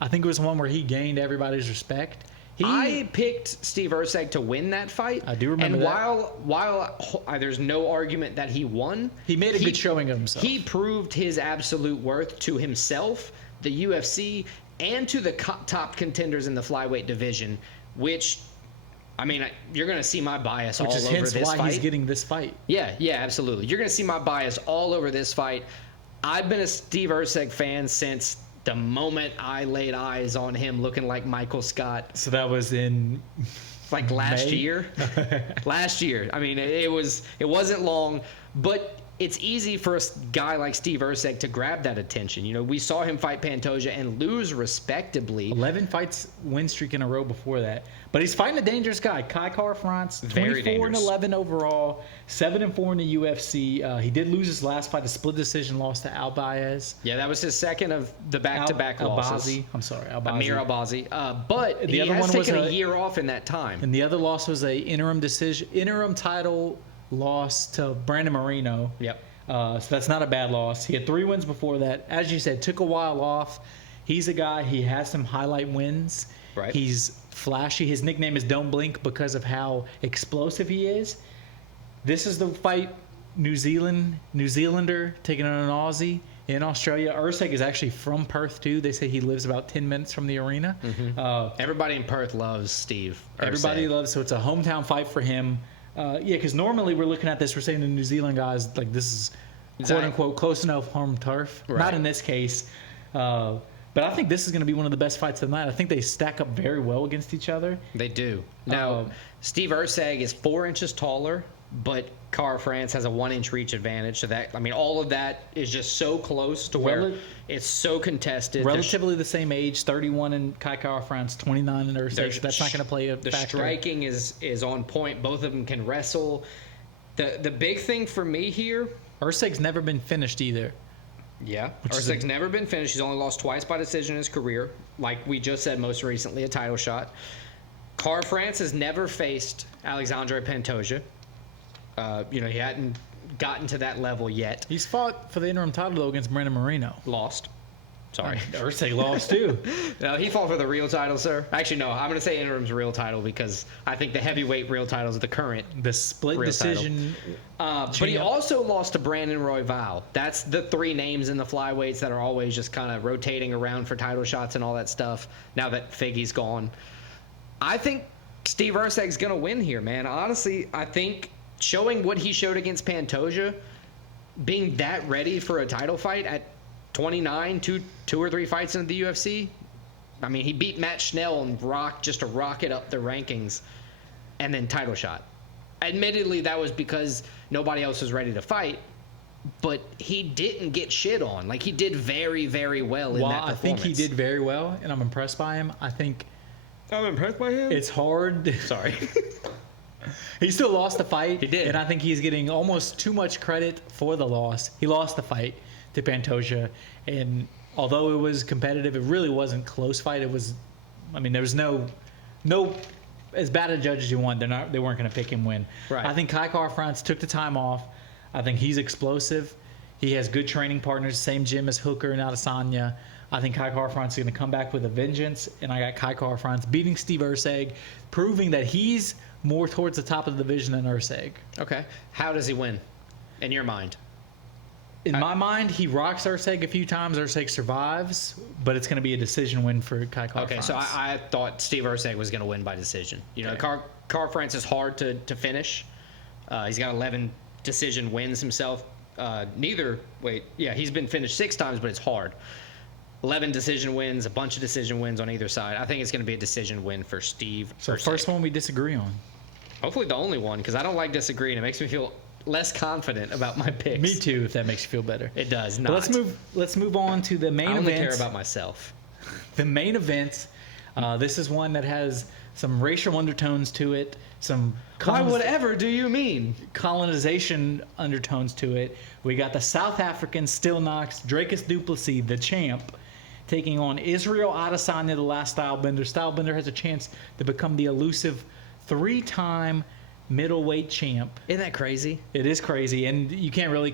I think it was one where he gained everybody's respect. I picked Steve Erceg to win that fight. I do remember and that. while there's no argument that he won, he made a good showing of himself. He proved his absolute worth to himself, the UFC, and to the top contenders in the flyweight division, which, I mean, you're going to see my bias all over this fight. Which is hence why he's getting this fight. Yeah, absolutely. You're going to see my bias all over this fight. I've been a Steve Erceg fan since the moment I laid eyes on him looking like Michael Scott. So that was in like last May? year. Last year. I mean, it wasn't long, but it's easy for a guy like Steve Erceg to grab that attention. You know, we saw him fight Pantoja and lose respectably. 11 fights win streak in a row before that. But he's fighting a dangerous guy. Kai Kara-France, 24-11 overall, 7-4 in the UFC. He did lose his last fight, a split decision loss to Al Baez. Yeah, that was his second of the back-to-back losses. Albazi. Amir Albazi. But he has taken a year off in that time. And the other loss was a interim title loss to Brandon Moreno. Yep. So that's not a bad loss. He had 3 wins before that. As you said, took a while off. He's a guy, he has some highlight wins. Right. He's flashy. His nickname is Don't Blink because of how explosive he is. This is the fight, New Zealander taking on an Aussie in Australia. Erceg is actually from Perth too. They say he lives about 10 minutes from the arena. Mm-hmm. Everybody in Perth loves Steve Erceg. Everybody loves, so it's a hometown fight for him. Because normally we're looking at this, we're saying the New Zealand guys, like this is quote-unquote close enough home turf. Right. Not in this case. But I think this is going to be one of the best fights of the night. I think they stack up very well against each other. They do. Now, Steve Erceg is 4 inches taller, but Kara-France has a 1-inch reach advantage. So that, I mean, all of that is just so close to where it's so contested. Relatively the same age, 31 in Kai Kara-France, 29 in Erceg. So that's not going to play a factor. The striking is on point. Both of them can wrestle. The big thing for me here, Erceg's never been finished either. Yeah, Erceg's never been finished. He's only lost twice by decision in his career. Like we just said, most recently a title shot. Kara-France has never faced Alexandre Pantoja. He hadn't gotten to that level yet. He's fought for the interim title though against Brandon Moreno. Lost. Sorry. Erceg lost too. No, he fought for the real title, sir. Actually, no. I'm going to say interim's real title because I think the heavyweight real title is the current. The split decision. But he also lost to Brandon Royval. That's the 3 names in the flyweights that are always just kind of rotating around for title shots and all that stuff. Now that Figgy's gone, I think Steve Erceg's going to win here, man. Honestly, I think showing what he showed against Pantoja, being that ready for a title fight at 29, two or three fights into the UFC. I mean, he beat Matt Schnell and just to rocket up the rankings, and then title shot. Admittedly, that was because nobody else was ready to fight, but he didn't get shit on. Like, he did very, very well in that performance. I think he did very well, and I'm impressed by him. I'm impressed by him? It's hard. Sorry. He still lost the fight. He did. And I think he's getting almost too much credit for the loss. He lost the fight to Pantoja, and although it was competitive, it really wasn't close fight. It was, I mean, there was no as bad a judge as you want. They weren't going to pick him win. Right. I think Kai Kara-France took the time off. I think he's explosive. He has good training partners, same gym as Hooker and Adesanya. I think Kai Kara-France is going to come back with a vengeance, and I got Kai Kara-France beating Steve Erceg, proving that he's more towards the top of the division than Erceg. Okay. How does he win, in your mind? In my mind, he rocks Erceg a few times. Erceg survives, but it's going to be a decision win for Kai Kara-France. Okay, so I thought Steve Erceg was going to win by decision. You know, Kara-France is hard to finish. He's got 11 decision wins himself. He's been finished 6 times, but it's hard. 11 decision wins, a bunch of decision wins on either side. I think it's going to be a decision win for Steve. So first one we disagree on. Hopefully the only one, because I don't like disagreeing. It makes me feel less confident about my picks. Me too, if that makes you feel better. It does not. But let's move on to the main event. I only care about myself. The main event. This is one that has some racial undertones to it. By whatever do you mean? Colonization undertones to it. We got the South African Still Knocks, Dricus Du Plessis, the champ, taking on Israel Adesanya, the last Stylebender. Stylebender has a chance to become the elusive 3-time middleweight champ. Isn't that crazy? It is crazy, and you can't really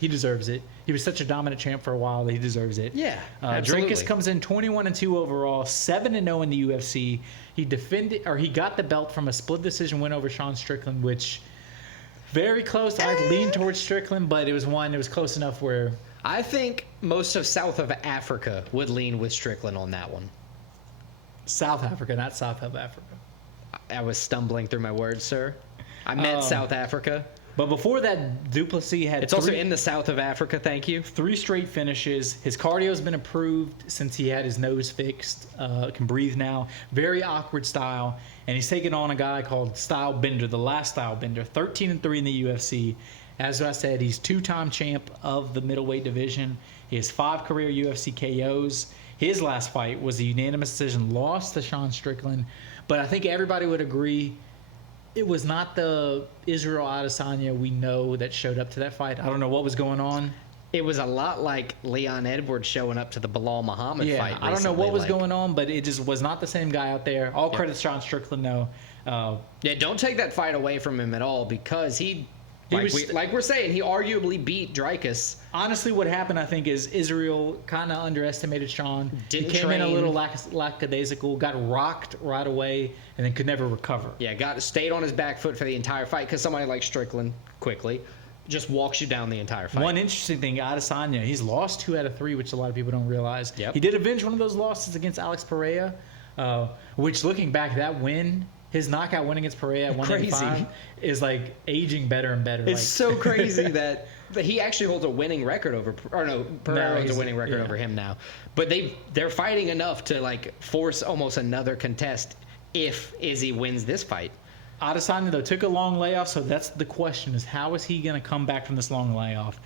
he deserves it. He was such a dominant champ for a while that he deserves it. Yeah, absolutely. Dricus comes in 21-2 overall, 7-0 in the UFC. He got the belt from a split decision win over Sean Strickland, which very close. I'd lean towards Strickland, but it was close enough where I think most of South of Africa would lean with Strickland on that one. South Africa, not South of Africa. I was stumbling through my words, sir. I meant South Africa. But before that, Du Plessis had also in the south of Africa, thank you. 3 straight finishes. His cardio's been improved since he had his nose fixed. Can breathe now. Very awkward style. And he's taking on a guy called Stylebender, the last Stylebender. 13-3 in the UFC. As I said, he's 2-time champ of the middleweight division. He has 5 career UFC KOs. His last fight was a unanimous decision loss to Sean Strickland. But I think everybody would agree it was not the Israel Adesanya we know that showed up to that fight. I don't know what was going on. It was a lot like Leon Edwards showing up to the Bilal Muhammad fight recently. I don't know what was going on, but it just was not the same guy out there. All credit to Sean Strickland, though. Don't take that fight away from him at all, because like we're saying, he arguably beat Dricus. Honestly, what happened, I think, is Israel kind of underestimated Sean. He came in a little lackadaisical, got rocked right away, and then could never recover. Yeah, stayed on his back foot for the entire fight, because somebody like Strickland quickly just walks you down the entire fight. One interesting thing, Adesanya, he's lost 2 out of 3, which a lot of people don't realize. Yep. He did avenge one of those losses against Alex Pereira, which, looking back, that win, his knockout win against Pereira at 185 is like aging better and better. It's so crazy that he actually holds a winning record over, Pereira holds a winning record over him now. But they're fighting enough to force almost another contest if Izzy wins this fight. Adesanya, though, took a long layoff, so that's the question: is how is he going to come back from this long layoff?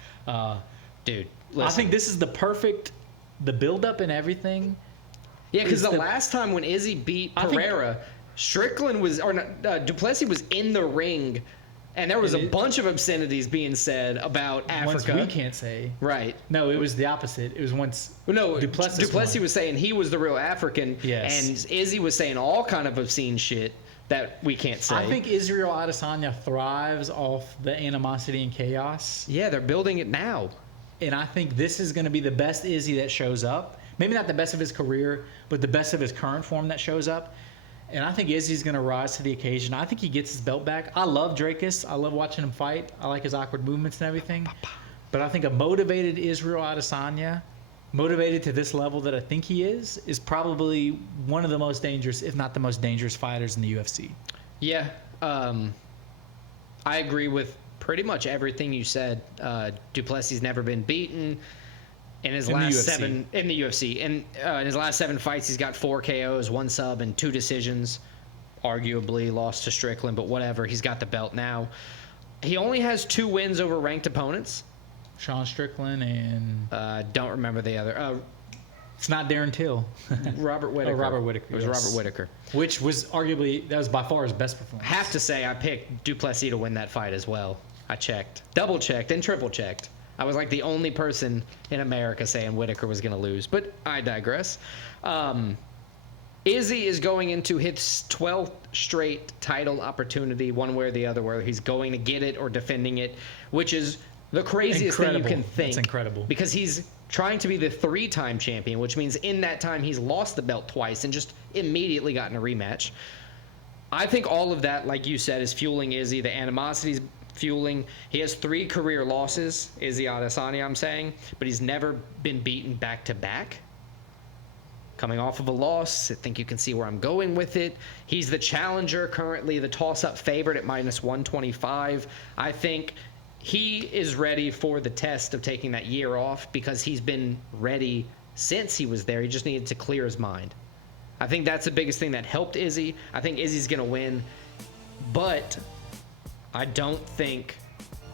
Dude, listen. I think this is the build-up and everything. Yeah, because the last time when Izzy beat Pereira, Strickland Du Plessis was in the ring, and there was a bunch of obscenities being said about Africa. Once we can't say. Right. No, it was the opposite. It was once Du Plessis was saying he was the real African, and Izzy was saying all kind of obscene shit that we can't say. I think Israel Adesanya thrives off the animosity and chaos. Yeah, they're building it now. And I think this is going to be the best Izzy that shows up. Maybe not the best of his career, but the best of his current form that shows up. And I think Izzy's going to rise to the occasion. I think he gets his belt back. I love Dricus. I love watching him fight. I like his awkward movements and everything. But I think a motivated Israel Adesanya, motivated to this level that I think he is probably one of the most dangerous, if not the most dangerous fighters in the UFC. Yeah. I agree with pretty much everything you said. Du Plessis never been beaten. In his last 7 in the UFC, in his last 7 fights, he's got 4 KOs, 1 sub, and 2 decisions. Arguably lost to Strickland, but whatever. He's got the belt now. He only has 2 wins over ranked opponents. Sean Strickland and don't remember the other. It's not Darren Till. Robert Whitaker. Robert Whitaker. It was Robert Whitaker, which was arguably by far his best performance. Have to say, I picked Du Plessis to win that fight as well. I checked, double checked, and triple checked. I was like the only person in America saying Whitaker was going to lose, but I digress. Izzy is going into his 12th straight title opportunity, one way or the other, where he's going to get it or defending it, which is the craziest thing you can think. That's incredible. Because he's trying to be the 3-time champion, which means in that time he's lost the belt twice and just immediately gotten a rematch. I think all of that, like you said, is fueling Izzy. The animosity's fueling. He has 3 career losses, Izzy Adesanya, I'm saying, but he's never been beaten back-to-back. Coming off of a loss, I think you can see where I'm going with it. He's the challenger, currently the toss-up favorite at -125. I think he is ready for the test of taking that year off because he's been ready since he was there. He just needed to clear his mind. I think that's the biggest thing that helped Izzy. I think Izzy's going to win, but I don't think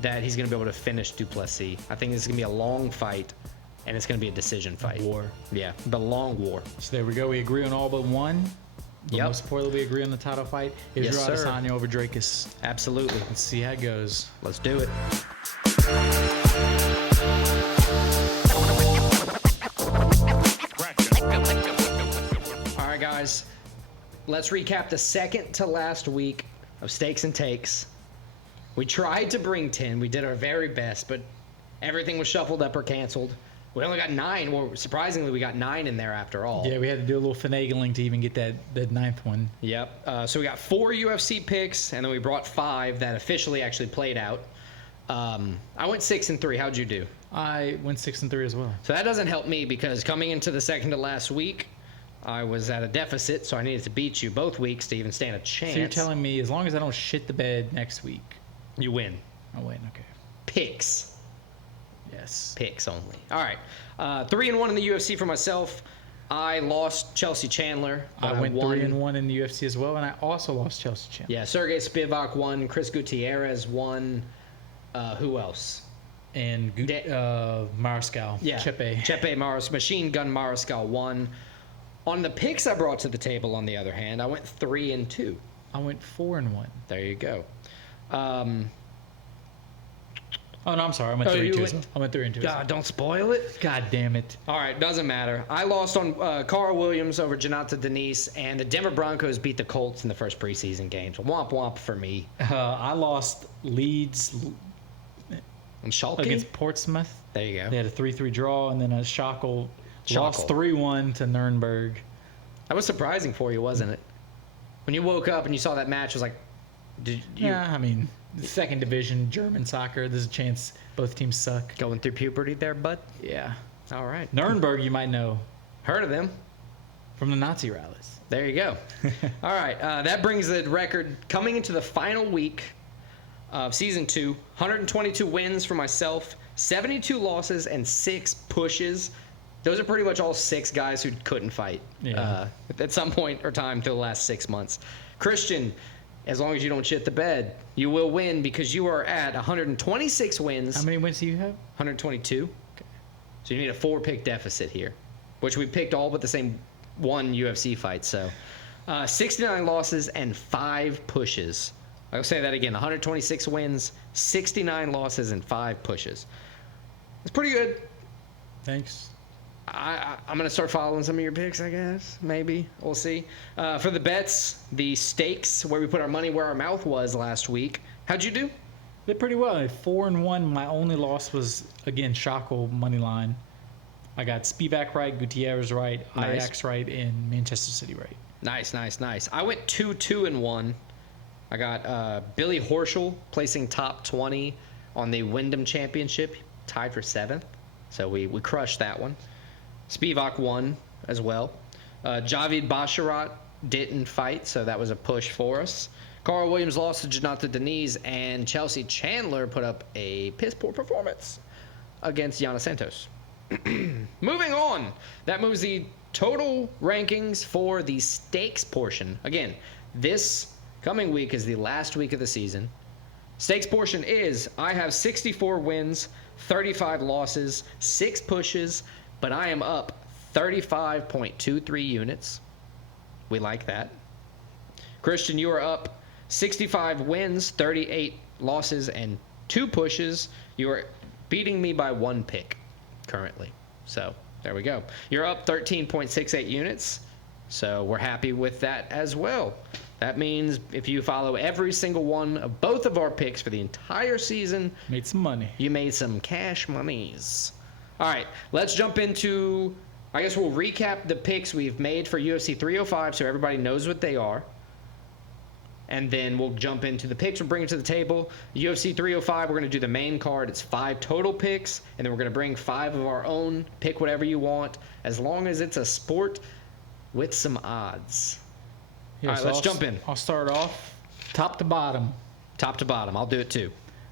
that he's going to be able to finish Du Plessis. I think this is going to be a long fight, and it's going to be a decision fight. War. Yeah, the long war. So there we go. We agree on all but one. But Yep. most importantly, we agree on the title fight. Yes, Israel sir. Adesanya over Dricus. Absolutely. Let's see how it goes. Let's do it. All right, guys. Let's recap the second to last week of Stakes and Takes. We tried to bring 10. We did our very best, but everything was shuffled up or canceled. We only got 9. Well, surprisingly, we got 9 in there after all. Yeah, we had to do a little finagling to even get that 9th one. Yep. So we got 4 UFC picks, and then we brought 5 that officially actually played out. I went 6-3. How'd you do? I went 6-3 as well. So that doesn't help me because coming into the second to last week, I was at a deficit, so I needed to beat you both weeks to even stand a chance. So you're telling me as long as I don't shit the bed next week, you win. I'll win. Okay. Picks. Yes. Picks only. All right. 3-1 in the UFC for myself. I lost Chelsea Chandler. I But went won. 3-1 in the UFC as well, and I also lost Chelsea Chandler. Yeah, Sergey Spivac won. Chris Gutierrez won. Who else? And Mariscal. Yeah. Chepe. Machine Gun Mariscal won. On the picks I brought to the table, on the other hand, I went 3-2. I went 4-1. There you go. Oh, no, I'm sorry. I went 3-2 as well. I went 3-2 as well. God, don't spoil it. God damn it. All right, doesn't matter. I lost on Carl Williams over Janata Denise, and the Denver Broncos beat the Colts in the first preseason games. Womp womp for me. I lost Leeds And Schalke? against Portsmouth. There you go. They had a 3-3 draw, and then a Schackel lost 3-1 to Nuremberg. That was surprising for you, wasn't it? When you woke up and you saw that match, it was like, did you Yeah, I mean, second division German soccer. There's a chance both teams suck. going through puberty there, bud? Yeah. All right. Nuremberg, you might know Heard of them. from the Nazi rallies. There you go. All right. That brings the record coming into the final week of season 2. 122 wins for myself, 72 losses, and 6 pushes. Those are pretty much all 6 guys who couldn't fight at some point or time through the last 6 months. Christian, as long as you don't shit the bed, you will win because you are at 126 wins. How many wins do you have? 122. Okay. So you need a 4-pick deficit here, which we picked all but the same one UFC fight. So 69 losses and 5 pushes. I'll say that again. 126 wins, 69 losses, and 5 pushes. It's pretty good. Thanks. I'm going to start following some of your picks, I guess. Maybe. We'll see. For the bets, the stakes, where we put our money where our mouth was last week. How'd you do? Did pretty well. 4-1. My only loss was, again, Schackel money line. I got Spivac right, Gutierrez right, Nice. Ajax right, and Manchester City right. Nice. I went 2-2-1. I got Billy Horschel placing top 20 on the Wyndham Championship, tied for 7th. So we crushed that one. Spivac won as well. Javid Basharat didn't fight, so that was a push for us. Carl Williams lost to Janata Denise, and Chelsea Chandler put up a piss-poor performance against Yana Santos. Moving on. That moves the total rankings for the stakes portion. Again, this coming week is the last week of the season. Stakes portion is, I have 64 wins, 35 losses, 6 pushes, but I am up 35.23 units. We like that. Christian, you are up 65 wins, 38 losses, and 2 pushes. You are beating me by 1 pick currently. So there we go. You're up 13.68 units. So we're happy with that as well. That means if you follow every single one of both of our picks for the entire season, Made some money. you made some cash monies. All right, let's jump into, I guess we'll recap the picks we've made for UFC 305 so everybody knows what they are. And then we'll jump into the picks we're bringing to the table. UFC 305, we're going to do the main card. It's 5 total picks, and then we're going to bring 5 of our own. Pick whatever you want, as long as it's a sport with some odds. Yeah, All right, so let's jump in. I'll start off top to bottom. Top to bottom. I'll do it too.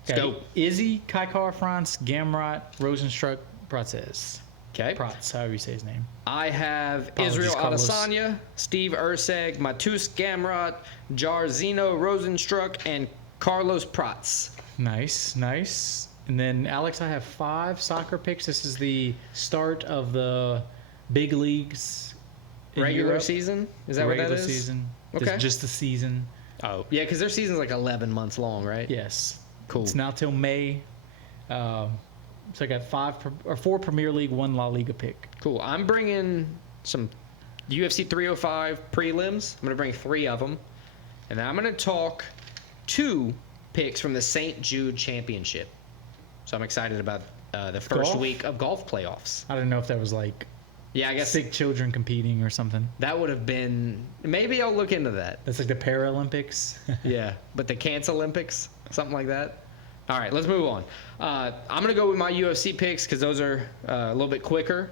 Let's go. Izzy, Kaikar France, Gamrot, Rosenstruck, Pratzes. Okay. Protz, however you say his name. I have Apologies, Israel Carlos. Adesanya, Steve Urseg, Matus Gamrot, Jarzino Rosenstruck, and Carlos Protz. Nice, nice. And then, Alex, I have 5 soccer picks. This is the start of the big leagues. in Regular Europe. season? Is that what that Regular is? season. Okay. This is just the season. Oh, yeah, because their season's like 11 months long, right? Yes. Cool. It's now till May. So I got 4 Premier League, 1 La Liga pick. Cool. I'm bringing some UFC 305 prelims. I'm going to bring 3 of them. And then I'm going to talk 2 picks from the St. Jude Championship. So I'm excited about the first Golf? week of golf playoffs. I don't know if that was like Yeah, I guess sick children competing or something. that would have been... Maybe I'll look into that. That's like the Paralympics. Yeah, but the Cancel Olympics, something like that. All right, let's move on. I'm going to go with my UFC picks because those are a little bit quicker,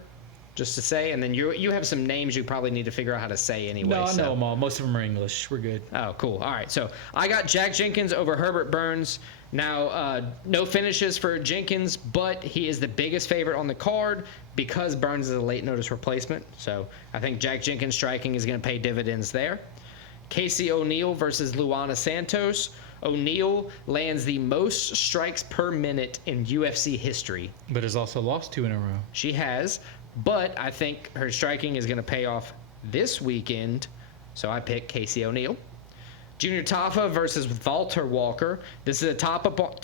just to say. And then you have some names you probably need to figure out how to say anyway. No, I so. know them all. Most of them are English. We're good. Oh, cool. All right, so I got Jack Jenkins over Herbert Burns. Now, no finishes for Jenkins, but he is the biggest favorite on the card because Burns is a late notice replacement. So I think Jack Jenkins striking is going to pay dividends there. Casey O'Neill versus Luana Santos. O'Neill lands the most strikes per minute in UFC history. But has also lost 2 in a row. She has, but I think her striking is going to pay off this weekend. So I pick Casey O'Neill. Junior Tafa versus Walter Walker. This is a toss-up on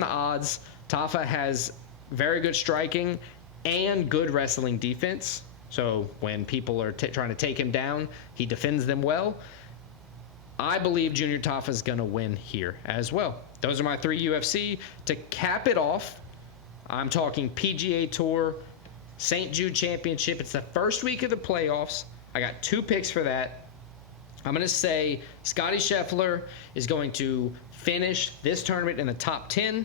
the odds. Tafa has very good striking and good wrestling defense. So when people are trying to take him down, he defends them well. I believe Junior Tafa is going to win here as well. Those are my 3 UFC. To cap it off, I'm talking PGA Tour, St. Jude Championship. It's the first week of the playoffs. I got 2 picks for that. I'm going to say Scotty Scheffler is going to finish this tournament in the top 10.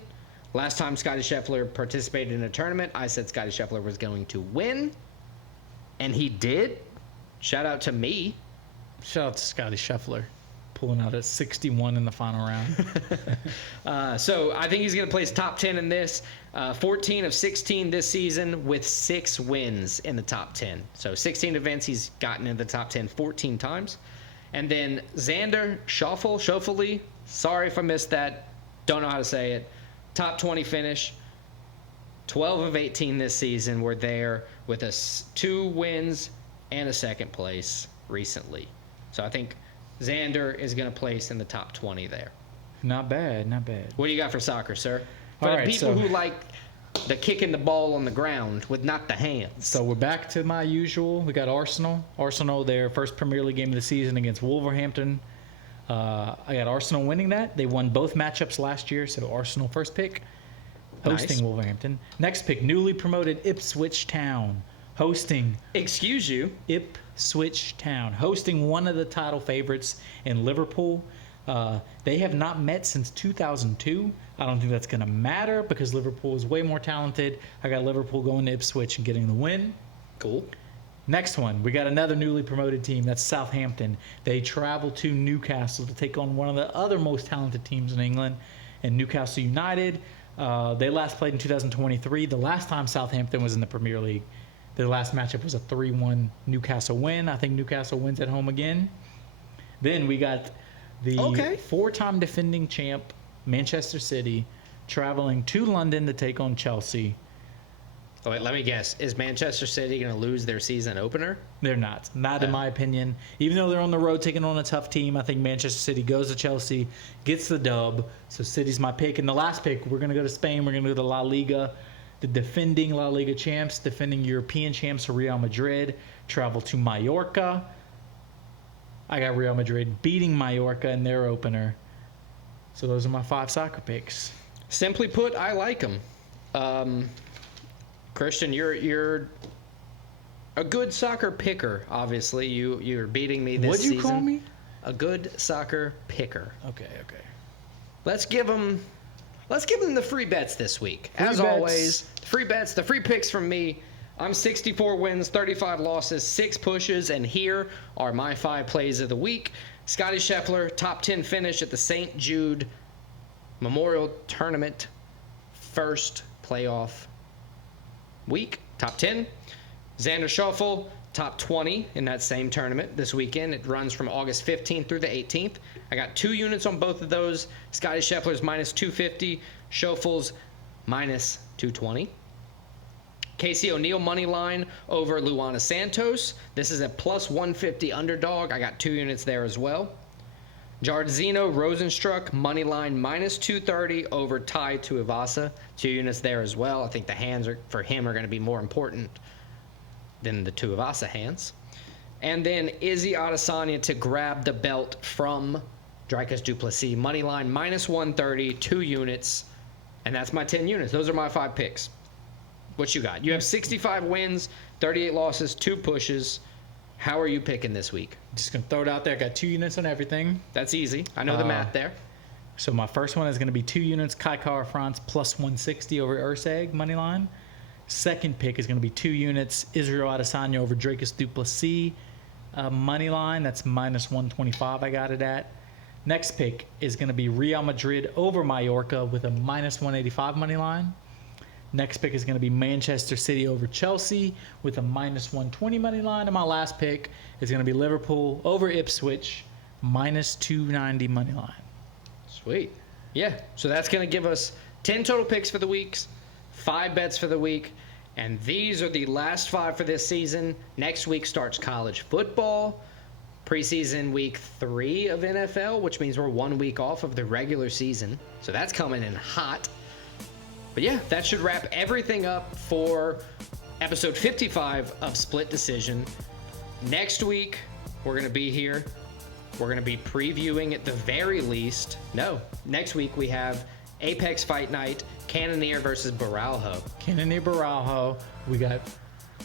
Last time Scotty Scheffler participated in a tournament, I said Scotty Scheffler was going to win, and he did. Shout out to me. Shout out to Scotty Scheffler. Pulling out at 61 in the final round. So I think he's going to place top 10 in this. 14 of 16 this season with 6 wins in the top 10. So 16 events he's gotten in the top 10 14 times. And then Xander Schauffele, sorry if I missed that. Don't know how to say it. Top 20 finish. 12 of 18 this season were there with 2 wins and a 2nd place recently. So I think Xander is going to place in the top 20 there. Not bad, not bad. What do you got for soccer, sir? For All the right, people so- who like the kicking the ball on the ground with not the hands. So we're back to my usual. We got Arsenal. Arsenal, their first Premier League game of the season against Wolverhampton. I got Arsenal winning that. They won both matchups last year, so Arsenal first pick, hosting Nice. Wolverhampton. Next pick, newly promoted Ipswich Town, hosting Excuse you. Ipswich Town, hosting one of the title favorites in Liverpool. They have not met since 2002. I don't think that's going to matter because Liverpool is way more talented. I got Liverpool going to Ipswich and getting the win. Cool. Next one, we got another newly promoted team. That's Southampton. They travel to Newcastle to take on one of the other most talented teams in England, and Newcastle United. They last played in 2023. The last time Southampton was in the Premier League, their last matchup was a 3-1 Newcastle win. I think Newcastle wins at home again. Then we got the 4-time defending champ, Manchester City, traveling to London to take on Chelsea. Oh, wait, let me guess. Is Manchester City going to lose their season opener? They're not. Not in my opinion. Even though they're on the road taking on a tough team, I think Manchester City goes to Chelsea, gets the dub. So City's my pick. And the last pick, we're going to go to Spain. We're going to go to La Liga. The defending La Liga champs, defending European champs, Real Madrid, travel to Mallorca. I got Real Madrid beating Mallorca in their opener. So those are my 5 soccer picks. Simply put, I like them. Christian, you're a good soccer picker. Obviously, you're beating me this season. What'd you call me? A good soccer picker. Okay. Let's give them the free bets this week. As bets. always, free bets, the free picks from me. I'm 64 wins, 35 losses, 6 pushes, and here are my 5 plays of the week. Scotty Scheffler, top 10 finish at the St. Jude Memorial Tournament, first playoff week, top 10. Xander Schauffele, top 20 in that same tournament this weekend. It runs from August 15th through the 18th. I got 2 units on both of those. Scotty Scheffler's minus 250, Schauffele's minus 220. Casey O'Neill money line over Luana Santos. This is a plus 150 underdog. I got 2 units there as well. Jairzinho Rosenstruck money line minus 230 over Tai Tuivasa. 2 units there as well. I think the hands for him are going to be more important than the Tuivasa hands. And then Izzy Adesanya to grab the belt from Dricus Du Plessis. Money line minus 130, 2 units. And that's my 10 units. Those are my 5 picks. What you got? You have 65 wins, 38 losses, 2 pushes. How are you picking this week? Just going to throw it out there. I got 2 units on everything. That's easy. I know the math there. So my first one is going to be 2 units, Kai Kara France plus 160 over Ursag money line. Second pick is going to be 2 units, Israel Adesanya over Dricus Du Plessis money line. That's minus 125 I got it at. Next pick is going to be Real Madrid over Mallorca with a minus 185 money line. Next pick is going to be Manchester City over Chelsea with a minus 120 money line. And my last pick is going to be Liverpool over Ipswich, minus 290 money line. Sweet. Yeah, so that's going to give us 10 total picks for the weeks, 5 bets for the week, and these are the last 5 for this season. Next week starts college football, preseason week 3 of NFL, which means we're 1 week off of the regular season. So that's coming in hot. But yeah, that should wrap everything up for episode 55 of Split Decision. Next week, we're going to be here. We're going to be previewing at the very least. No, next week we have Apex Fight Night, Cannonier versus Baralho. Cannonier Baralho. We got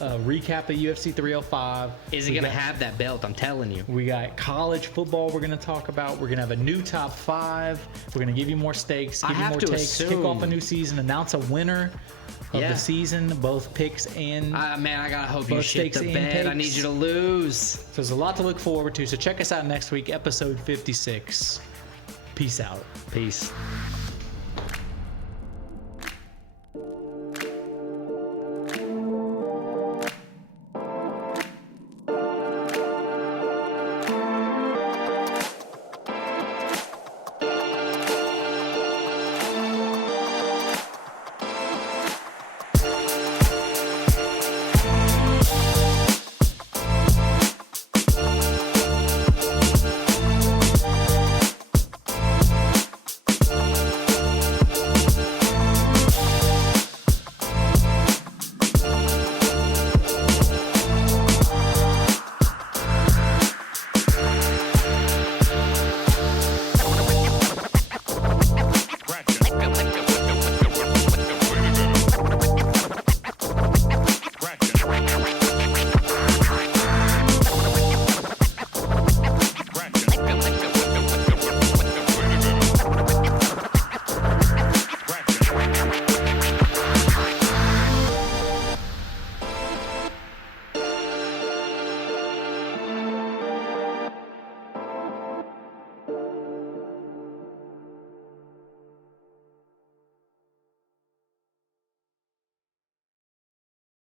a recap of UFC 305. Is he going to have that belt? I'm telling you. We got college football we're going to talk about. We're going to have a new top 5. We're going to give you more stakes, give you more takes, kick off a new season, announce a winner of the season, both picks and man, I got to hope you shit the bed. I need you to lose. So there's a lot to look forward to. So check us out next week, episode 56. Peace out. Peace.